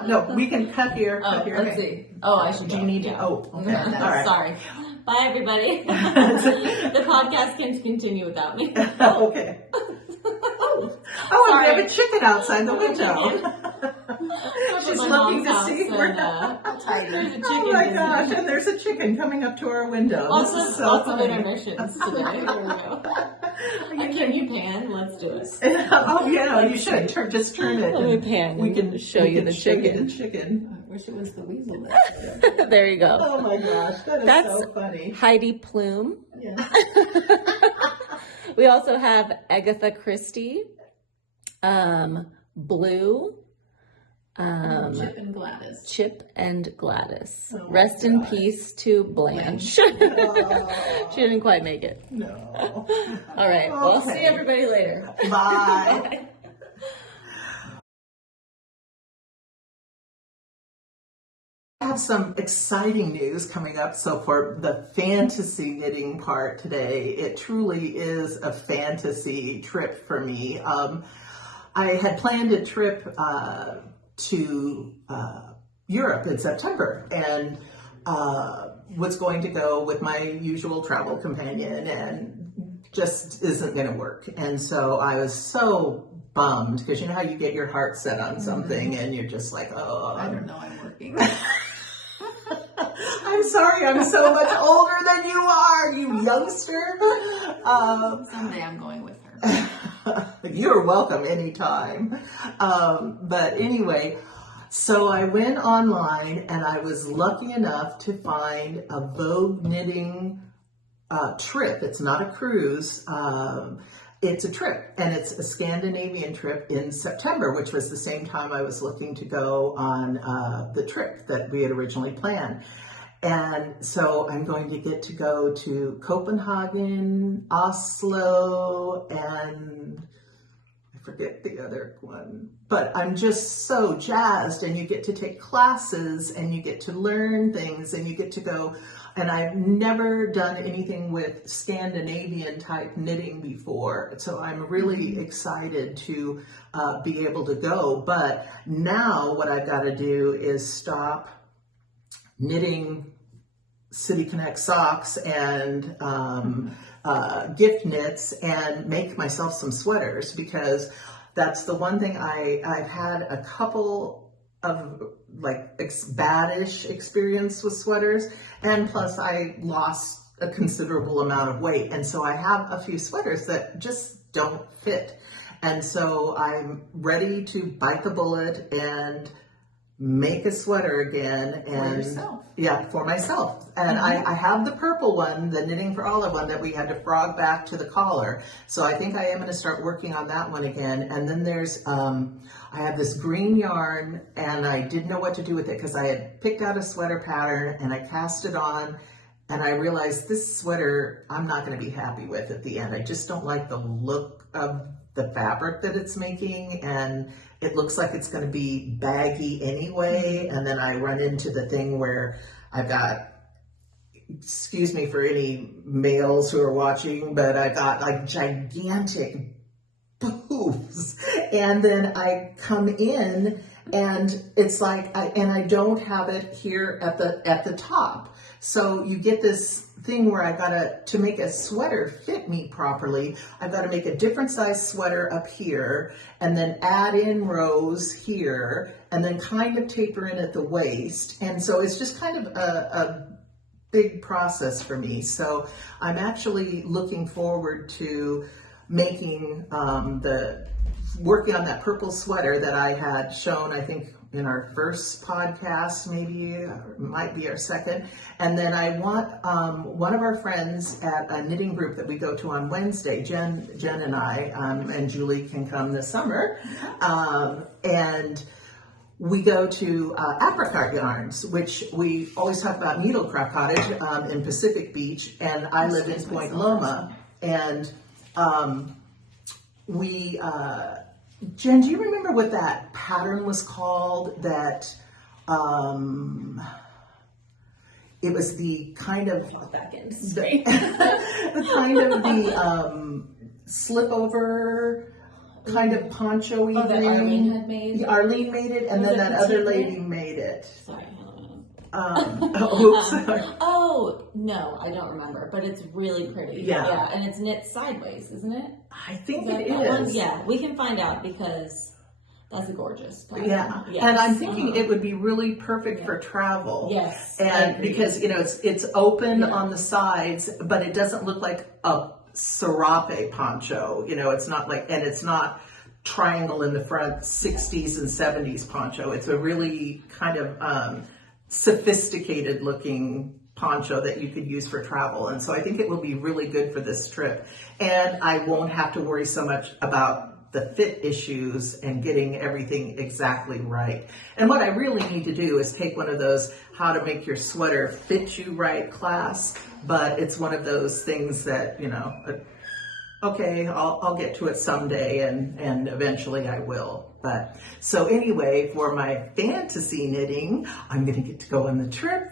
No, we can cut here. Let's see. Oh, I should. Do you need to? Oh, okay. All right. Sorry. Bye, everybody. The podcast can continue without me. Okay. Oh, and we have a chicken outside the window. She's looking to see if we're Oh my gosh, and there's a chicken coming up to our window. Lots of intermissions today. Here we go. Can you pan? Let's do it. Oh yeah, you should. Just turn it. Let me pan. We can show you the chicken. I wish it was the weasel. There you go. Oh my gosh, that's so funny. Heidi Plume. Yeah. We also have Agatha Christie, Blue, Chip and Gladys. Oh Rest in peace to Blanche. She didn't quite make it. No. All right. Okay. Well, I'll see everybody later. Bye. I have some exciting news coming up. So for the fantasy knitting part today, it truly is a fantasy trip for me. I had planned a trip to Europe in September and was going to go with my usual travel companion and just isn't going to work. And so I was so bummed because you know how you get your heart set on something and you're just like, oh, I don't know, I'm working. I'm sorry, I'm so much older than you are, you youngster. Someday I'm going with her. You're welcome anytime. But anyway, so I went online and I was lucky enough to find a Vogue knitting trip. It's not a cruise. It's a trip, and it's a Scandinavian trip in September, which was the same time I was looking to go on the trip that we had originally planned. And so I'm going to get to go to Copenhagen, Oslo, and I forget the other one. But I'm just so jazzed, and you get to take classes, and you get to learn things, and you get to go. And I've never done anything with Scandinavian type knitting before. So I'm really excited to be able to go. But now what I've got to do is stop knitting City Connect socks and gift knits and make myself some sweaters, because that's the one thing I've had a couple of like bad-ish experience with sweaters, and plus I lost a considerable amount of weight, and so I have a few sweaters that just don't fit. And so I'm ready to bite the bullet and make a sweater again. And For yourself. Yeah, for myself. And I have the purple one, the Knitting for Olive one that we had to frog back to the collar. So I think I am going to start working on that one again. And then there's, I have this green yarn and I didn't know what to do with it because I had picked out a sweater pattern and I cast it on and I realized this sweater I'm not going to be happy with at the end. I just don't like the look of the fabric that it's making, and it looks like it's going to be baggy anyway. And then I run into the thing where I've got, excuse me for any males who are watching, but I got like gigantic boobs, and then I come in and it's like I don't have it here at the top. So you get this thing where I gotta, to make a sweater fit me properly, I've got to make a different size sweater up here and then add in rows here and then kind of taper in at the waist. And so it's just kind of a big process for me. So I'm actually looking forward to making working on that purple sweater that I had shown, I think, in our first podcast, maybe, or might be our second. And then I want one of our friends at a knitting group that we go to on Wednesday, Jenn and I, and Julie can come this summer. And we go to Apricot Yarns, which we always talk about Needlecraft Cottage in Pacific Beach, and I live in Point Loma. And Jenn, do you remember what that pattern was called? That it was the kind of Back in the kind of the slip over kind of poncho-y that thing. Arlene had made? Yeah, Arlene made it, and Was then it that petite other knit? lady made it. Sorry, I don't know. Oops. Oh, no, I don't remember, but it's really pretty. Yeah. And it's knit sideways, isn't it? I think Is that it that one? is. Yeah, we can find out because that's a gorgeous pattern. Yeah, Yes. and I'm thinking it would be really perfect Yeah. for travel. Yes, I and agree. because it's open Yeah. on the sides, but it doesn't look like a serape poncho. It's not like, and it's not triangle in the front 60s and 70s poncho. It's a really kind of sophisticated looking poncho that you could use for travel. And so I think it will be really good for this trip. And I won't have to worry so much about the fit issues and getting everything exactly right. And what I really need to do is take one of those how to make your sweater fit you right class, but it's one of those things that, okay, I'll get to it someday, and eventually I will. But so anyway, for my fantasy knitting, I'm going to get to go on the trip,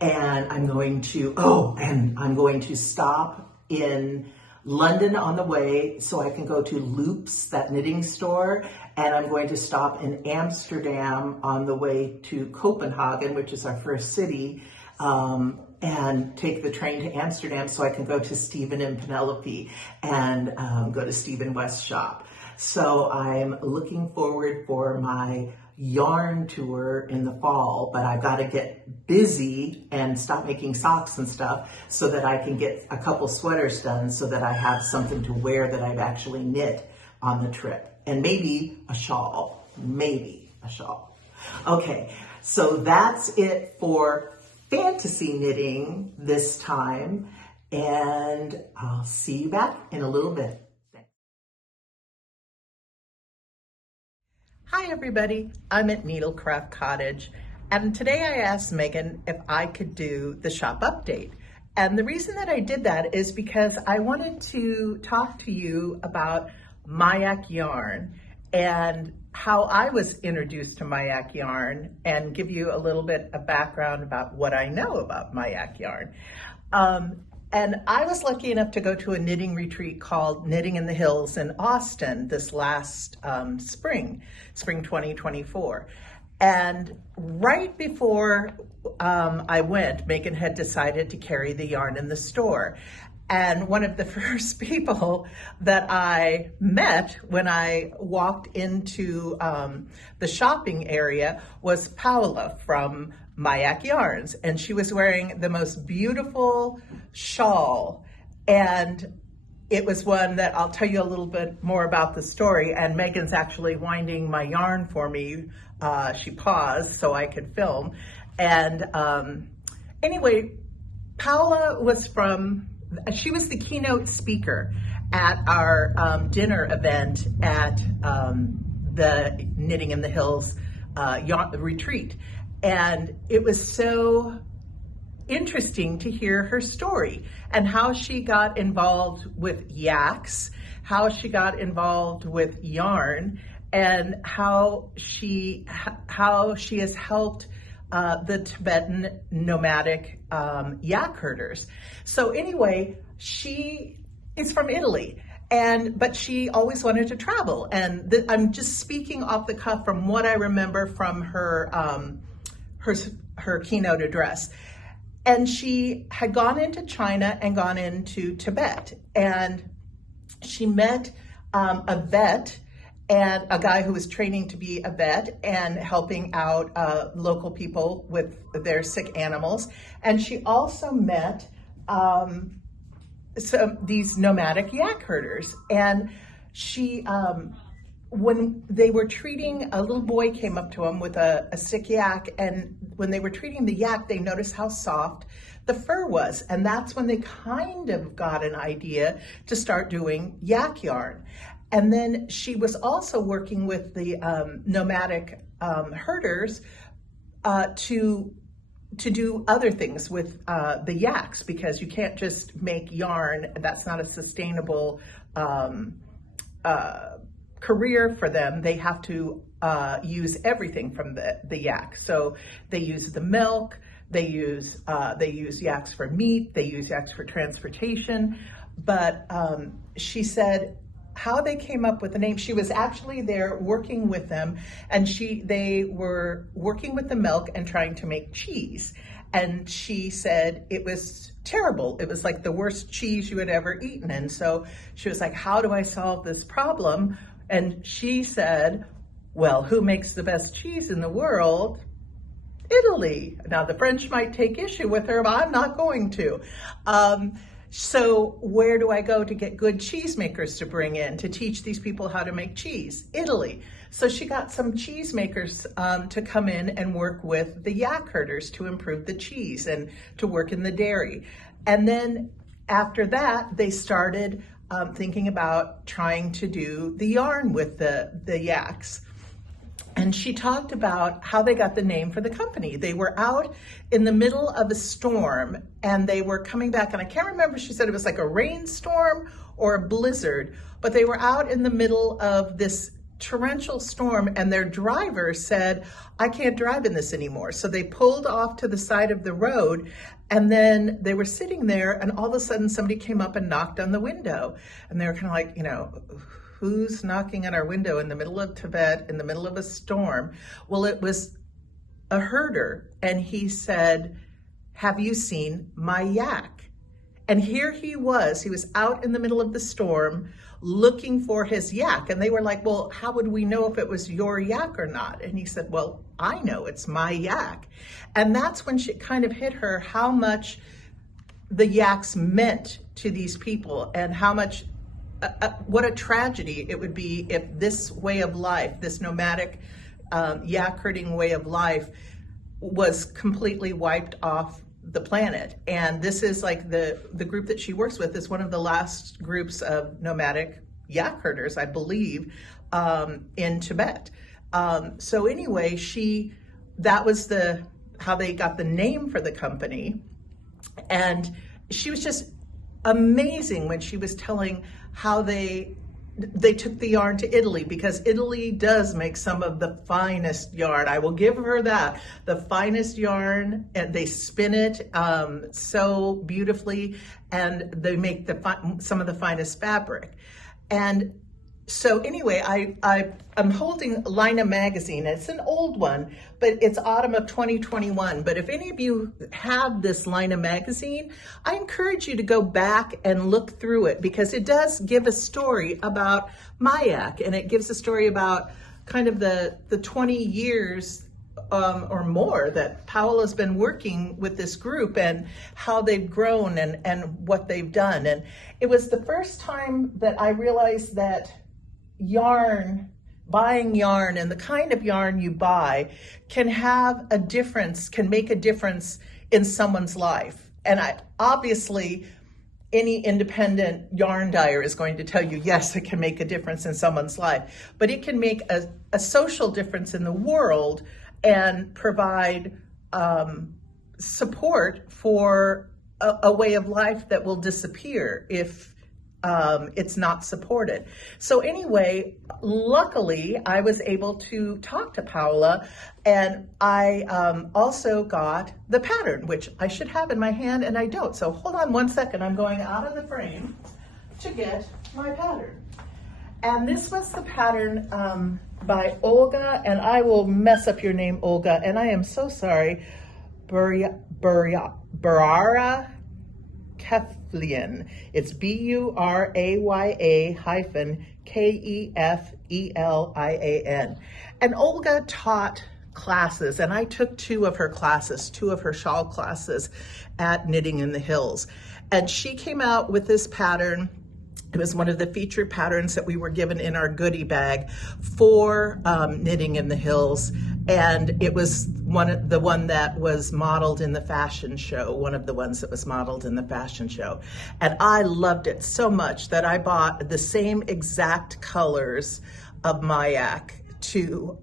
and I'm going to stop in London on the way so I can go to Loops, that knitting store, and I'm going to stop in Amsterdam on the way to Copenhagen, which is our first city, and take the train to Amsterdam so I can go to Stephen and Penelope and go to Stephen West's shop. So I'm looking forward for my yarn tour in the fall, but I've got to get busy and stop making socks and stuff so that I can get a couple sweaters done so that I have something to wear that I've actually knit on the trip. And maybe a shawl. Okay, so that's it for fantasy knitting this time, and I'll see you back in a little bit. Hi everybody, I'm at Needlecraft Cottage, and today I asked Megan if I could do the shop update. And the reason that I did that is because I wanted to talk to you about Mayak yarn and how I was introduced to Mayak yarn, and give you a little bit of background about what I know about Mayak yarn. And I was lucky enough to go to a knitting retreat called Knitting in the Hills in Austin this last spring 2024. And right before I went, Megan had decided to carry the yarn in the store. And one of the first people that I met when I walked into the shopping area was Paula from Mayak Yarns, and she was wearing the most beautiful shawl, and it was one that I'll tell you a little bit more about the story, and Megan's actually winding my yarn for me. She paused so I could film. And anyway, Paula she was the keynote speaker at our dinner event at the Knitting in the Hills retreat. And it was so interesting to hear her story and how she got involved with yaks, how she got involved with yarn, and how she has helped the Tibetan nomadic yak herders. So anyway, she is from Italy, but she always wanted to travel. And I'm just speaking off the cuff from what I remember from her keynote address. And she had gone into China and gone into Tibet, and she met a vet and a guy who was training to be a vet and helping out local people with their sick animals. And she also met these nomadic yak herders. And she, when they were treating, a little boy came up to him with a sick yak, and when they were treating the yak, they noticed how soft the fur was. And that's when they kind of got an idea to start doing yak yarn. And then she was also working with the nomadic herders to do other things with the yaks, because you can't just make yarn. That's not a sustainable career for them. They have to use everything from the yak. So they use the milk, they use yaks for meat, they use yaks for transportation. But she said how they came up with the name, she was actually there working with them, and they were working with the milk and trying to make cheese. And she said it was terrible. It was like the worst cheese you had ever eaten. And so she was like, how do I solve this problem? And she said, well, who makes the best cheese in the world? Italy. Now the French might take issue with her, but I'm not going to. So where do I go to get good cheesemakers to bring in to teach these people how to make cheese? Italy. So she got some cheesemakers to come in and work with the yak herders to improve the cheese and to work in the dairy. And then after that, they started thinking about trying to do the yarn with the yaks. And she talked about how they got the name for the company. They were out in the middle of a storm and they were coming back, and I can't remember, she said it was like a rainstorm or a blizzard, but they were out in the middle of this torrential storm, and their driver said, I can't drive in this anymore. So they pulled off to the side of the road, and then they were sitting there, and all of a sudden somebody came up and knocked on the window. And they were kind of like, who's knocking on our window in the middle of Tibet, in the middle of a storm? Well, it was a herder, and he said, have you seen my yak? And here he was out in the middle of the storm looking for his yak. And they were like, well, how would we know if it was your yak or not? And he said, well, I know, it's my yak. And that's when she kind of hit her how much the yaks meant to these people, and how much what a tragedy it would be if this way of life, this nomadic yak herding way of life, was completely wiped off the planet. And this is like the group that she works with is one of the last groups of nomadic yak herders, I believe, in Tibet. So anyway, that was how they got the name for the company. And she was just amazing when she was telling how they took the yarn to Italy, because Italy does make some of the finest yarn. I will give her that, the finest yarn, and they spin it so beautifully, and they make some of the finest fabric. And so anyway, I'm holding Alaina magazine. It's an old one, but it's autumn of 2021. But if any of you have this Alaina magazine, I encourage you to go back and look through it, because it does give a story about my yak, and it gives a story about kind of the 20 years or more that Paola's been working with this group and how they've grown and what they've done. And it was the first time that I realized that buying yarn and the kind of yarn you buy can make a difference in someone's life. And obviously, any independent yarn dyer is going to tell you, yes, it can make a difference in someone's life, but it can make a social difference in the world and provide support for a way of life that will disappear if it's not supported. So anyway, luckily I was able to talk to Paola, and I also got the pattern, which I should have in my hand and I don't. So hold on one second, I'm going out of the frame to get my pattern. And this was the pattern by Olga, and I will mess up your name, Olga, and I am so sorry, Buraya Keflian. It's BURAYA-KEFELIAN. And Olga taught classes, and I took two of her shawl classes at Knitting in the Hills. And she came out with this pattern. It was one of the featured patterns that we were given in our goodie bag for Knitting in the Hills. And it was one that was modeled in the fashion show, one of the ones that was modeled in the fashion show. And I loved it so much that I bought the same exact colors of Mayak to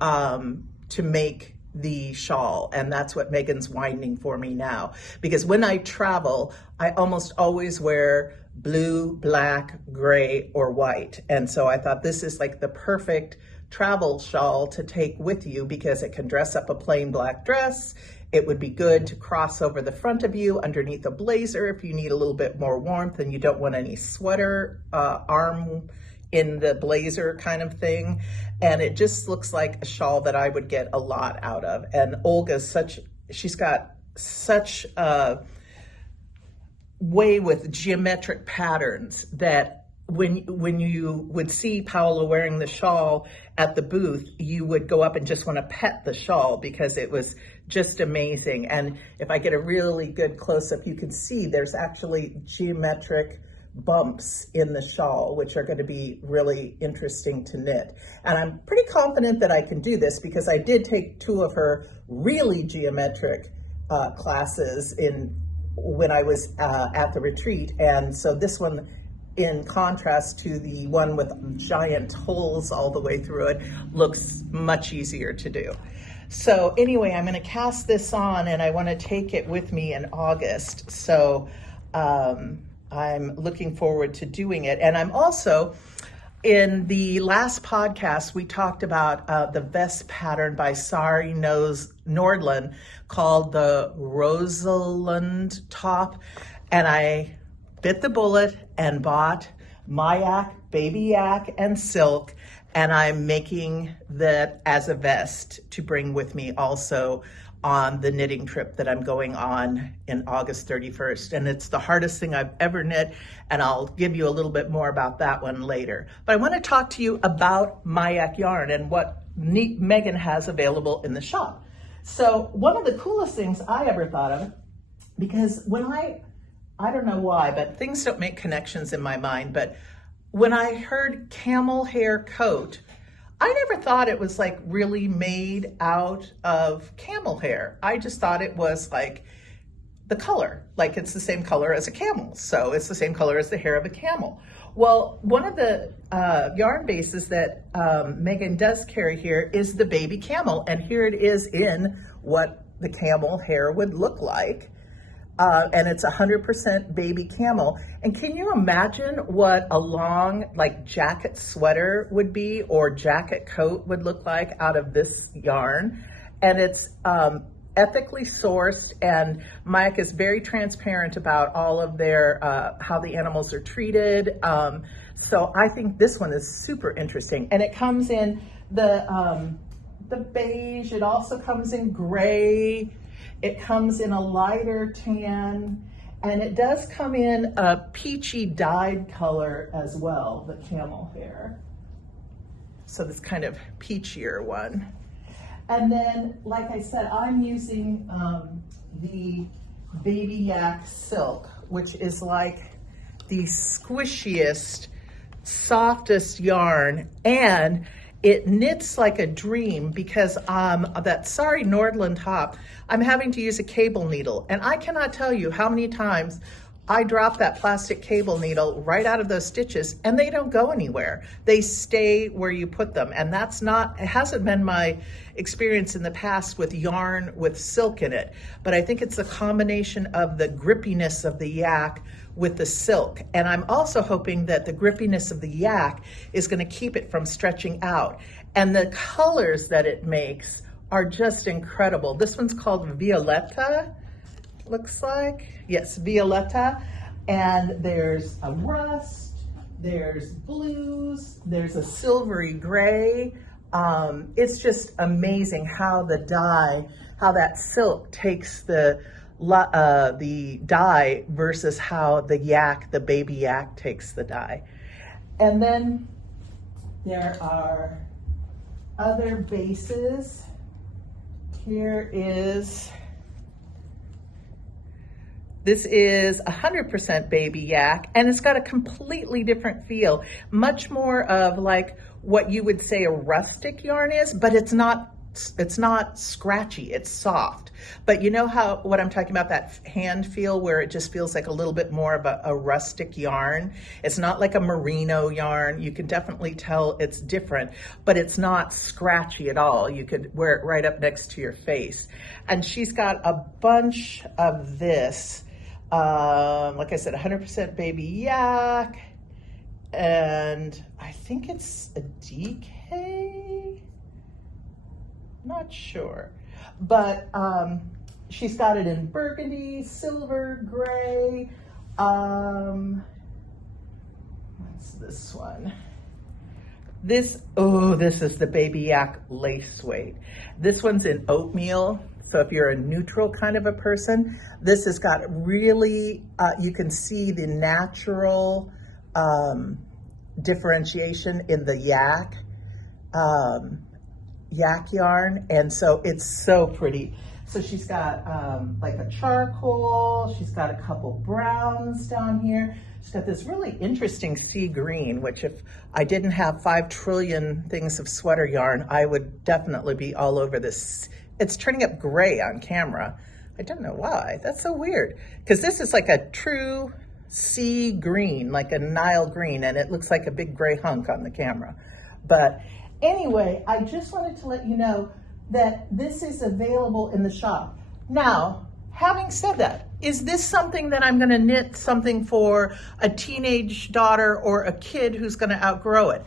make the shawl. And that's what Megan's winding for me now. Because when I travel, I almost always wear blue, black, gray, or white. And so I thought this is like the perfect travel shawl to take with you because it can dress up a plain black dress. It would be good to cross over the front of you underneath a blazer if you need a little bit more warmth and you don't want any sweater arm in the blazer kind of thing. And it just looks like a shawl that I would get a lot out of. And Olga's she's got such a way with geometric patterns that when you would see Paola wearing the shawl at the booth, you would go up and just want to pet the shawl because it was just amazing. And if I get a really good close-up, you can see there's actually geometric bumps in the shawl, which are going to be really interesting to knit. And I'm pretty confident that I can do this because I did take two of her really geometric classes when I was at the retreat. And so this one, in contrast to the one with giant holes all the way through it, looks much easier to do. So anyway, I'm going to cast this on and I want to take it with me in August. So I'm looking forward to doing it. And I'm also, in the last podcast, we talked about the vest pattern by Sari Nordland called the Rosalind top. And I bit the bullet and bought Mayak, baby yak, and silk. And I'm making that as a vest to bring with me also on the knitting trip that I'm going on in August 31st. And it's the hardest thing I've ever knit, and I'll give you a little bit more about that one later. But I want to talk to you about Mayak yarn and what Megan has available in the shop. So one of the coolest things I ever thought of, because when I don't know why, but things don't make connections in my mind, but when I heard camel hair coat, I never thought it was like really made out of camel hair. I just thought it was like the color, like it's the same color as a camel. So it's the same color as the hair of a camel. Well, one of the yarn bases that Megan does carry here is the baby camel. And here it is in what the camel hair would look like. And it's 100% baby camel. And can you imagine what a long like jacket sweater would be or jacket coat would look like out of this yarn? And it's ethically sourced, and Mayak is very transparent about all of their, how the animals are treated. So I think this one is super interesting. And it comes in the beige, it also comes in gray, it comes in a lighter tan, and it does come in a peachy dyed color as well, the camel hair. So this kind of peachier one. And then, like I said, I'm using the Baby Yak Silk, which is like the squishiest, softest yarn, and it knits like a dream because that sorry Nordland top, I'm having to use a cable needle, and I cannot tell you how many times I drop that plastic cable needle right out of those stitches and they don't go anywhere. They stay where you put them, and it hasn't been my experience in the past with yarn with silk in it, but I think it's a combination of the grippiness of the yak with the silk. And I'm also hoping that the grippiness of the yak is going to keep it from stretching out. And the colors that it makes are just incredible. This one's called Violetta, looks like. Yes, Violetta. And there's a rust, there's blues, there's a silvery gray. It's just amazing how the dye, how that silk takes the dye versus how the baby yak takes the dye. And then there are other bases. This is 100% baby yak, and it's got a completely different feel, much more of like what you would say a rustic yarn is, but it's not scratchy, it's soft. But you know what I'm talking about, that hand feel where it just feels like a little bit more of a rustic yarn. It's not like a merino yarn. You can definitely tell it's different, but it's not scratchy at all. You could wear it right up next to your face. And she's got a bunch of this, like I said, 100% baby yak, and I think it's a DK. Not sure, but she's got it in burgundy, silver, gray. What's this one? This is the baby yak lace weight. This one's in oatmeal. So if you're a neutral kind of a person, this has got really, you can see the natural differentiation in the yak yarn, and so it's so pretty. So she's got like a charcoal, she's got a couple browns down here, she's got this really interesting sea green, which if I didn't have 5 trillion things of sweater yarn, I would definitely be all over this. It's turning up gray on camera. I don't know why, that's so weird, because this is like a true sea green, like a Nile green, and it looks like a big gray hunk on the camera. But anyway, I just wanted to let you know that this is available in the shop. Now, having said that, is this something that I'm going to knit something for a teenage daughter or a kid who's going to outgrow it?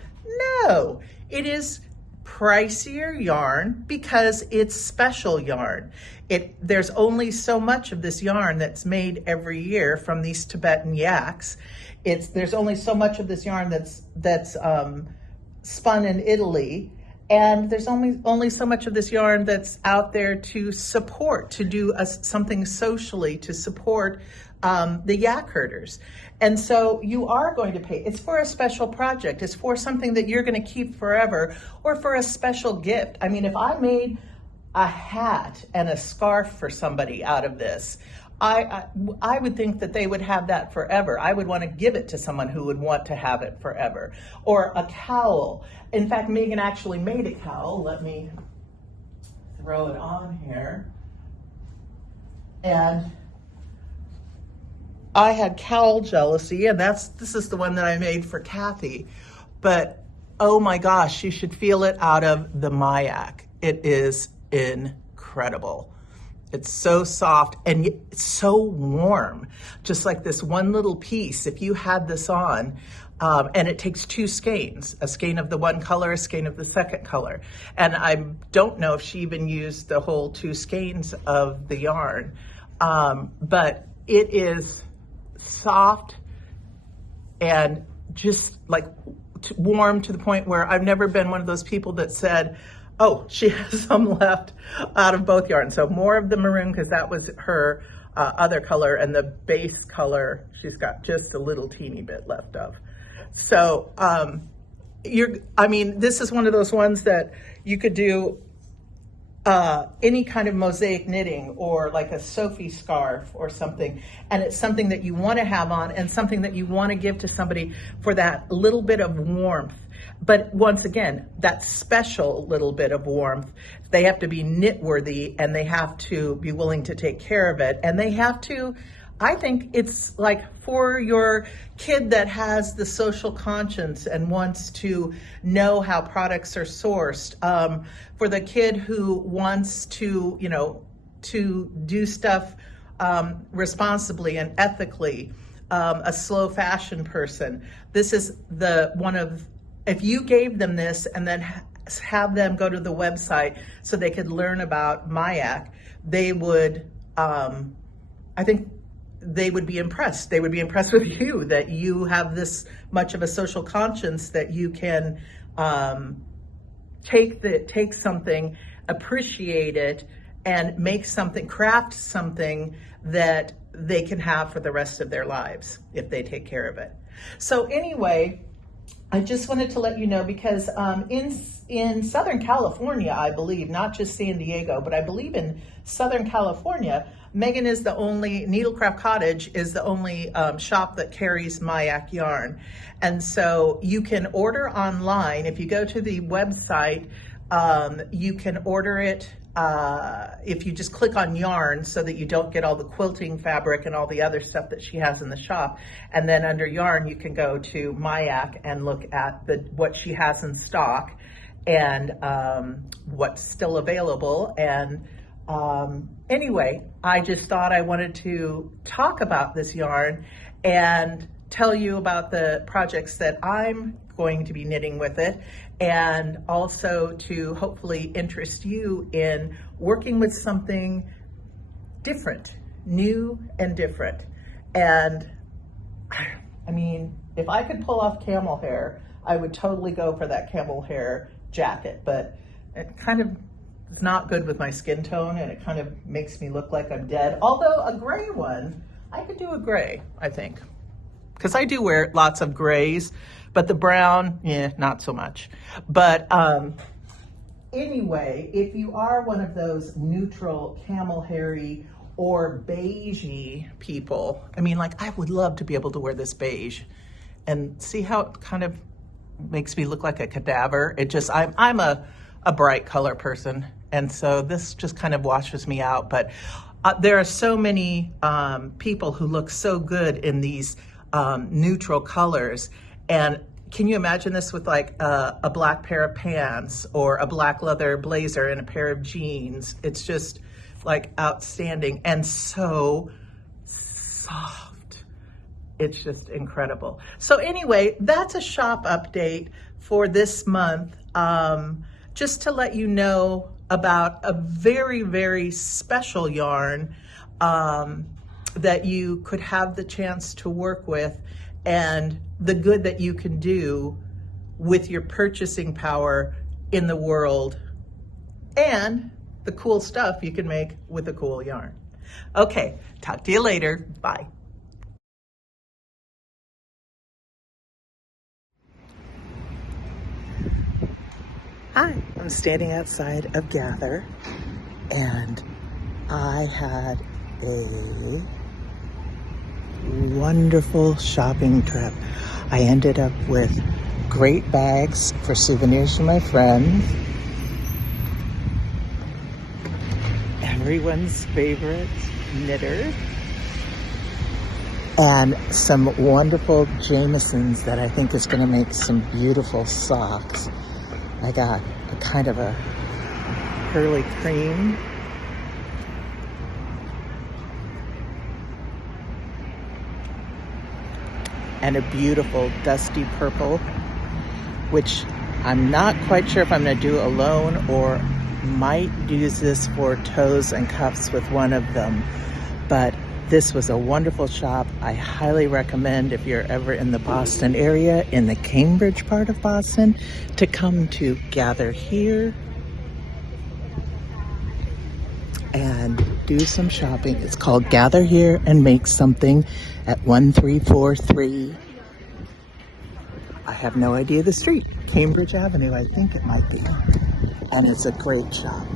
No, it is pricier yarn because it's special yarn. There's only so much of this yarn that's made every year from these Tibetan yaks. There's only so much of this yarn that's spun in Italy, and there's only so much of this yarn that's out there to do something socially to support the yak herders. And so you are going to pay. It's for a special project. It's for something that you're going to keep forever, or for a special gift. I mean, if I made a hat and a scarf for somebody out of this, I would think that they would have that forever. I would want to give it to someone who would want to have it forever. Or a cowl. In fact, Megan actually made a cowl. Let me throw it on here. And I had cowl jealousy, and this is the one that I made for Kathy. But oh my gosh, you should feel it out of the Mayak. It is incredible. It's so soft and it's so warm, just like this one little piece. If you had this on, and it takes 2 skeins, a skein of the one color, a skein of the second color. And I don't know if she even used the whole 2 skeins of the yarn, but it is soft and just like warm to the point where I've never been one of those people that said, oh, she has some left out of both yarns. So more of the maroon, because that was her other color, and the base color, she's got just a little teeny bit left of. So this is one of those ones that you could do any kind of mosaic knitting or like a Sophie scarf or something, and it's something that you want to have on and something that you want to give to somebody for that little bit of warmth. But once again, that special little bit of warmth, they have to be knit worthy, and they have to be willing to take care of it, and they have to, I think it's like for your kid that has the social conscience and wants to know how products are sourced, for the kid who wants to, you know, to do stuff responsibly and ethically, a slow fashion person. This is the one of, if you gave them this and then have them go to the website so they could learn about Mayak, they would, I think, they would be impressed. They would be impressed with you, that you have this much of a social conscience, that you can take something, appreciate it, and make something, craft something that they can have for the rest of their lives if they take care of it. So anyway, I just wanted to let you know, because in Southern California, I believe, not just San Diego, but I believe in Southern California, Megan is the only, Needlecraft Cottage is the only shop that carries Mayak yarn. And so you can order online. If you go to the website, you can order it if you just click on yarn, so that you don't get all the quilting fabric and all the other stuff that she has in the shop. And then under yarn, you can go to Mayak and look at what she has in stock and what's still available. And anyway, I just thought I wanted to talk about this yarn and tell you about the projects that I'm going to be knitting with it, and also to hopefully interest you in working with something different, new and different. And I mean, if I could pull off camel hair, I would totally go for that camel hair jacket, but it kind of is not good with my skin tone, and it kind of makes me look like I'm dead. Although a gray one, I could do a gray, I think, because I do wear lots of grays, but the brown, not so much. But anyway, if you are one of those neutral camel hairy or beigey people, I mean, like, I would love to be able to wear this beige and see how it kind of makes me look like a cadaver. It just, I'm a bright color person, and so this just kind of washes me out. But there are so many people who look so good in these neutral colors. And can you imagine this with like a black pair of pants or a black leather blazer and a pair of jeans? It's just like outstanding and so soft. It's just incredible. So anyway, that's a shop update for this month. Just to let you know about a very, very special yarn that you could have the chance to work with, and the good that you can do with your purchasing power in the world, and the cool stuff you can make with a cool yarn. Okay, talk to you later. Bye. Hi, I'm standing outside of Gather, and I had a wonderful shopping trip. I ended up with great bags for souvenirs for my friends, everyone's favorite knitter, and some wonderful Jamesons that I think is going to make some beautiful socks. I got a kind of a pearly cream, and a beautiful dusty purple, which I'm not quite sure if I'm going to do alone or might use this for toes and cuffs with one of them. But this was a wonderful shop. I highly recommend, if you're ever in the Boston area, in the Cambridge part of Boston, to come to Gather Here and do some shopping. It's called Gather Here and Make Something at 1343. I have no idea the street. Cambridge Avenue, I think it might be. And it's a great shop.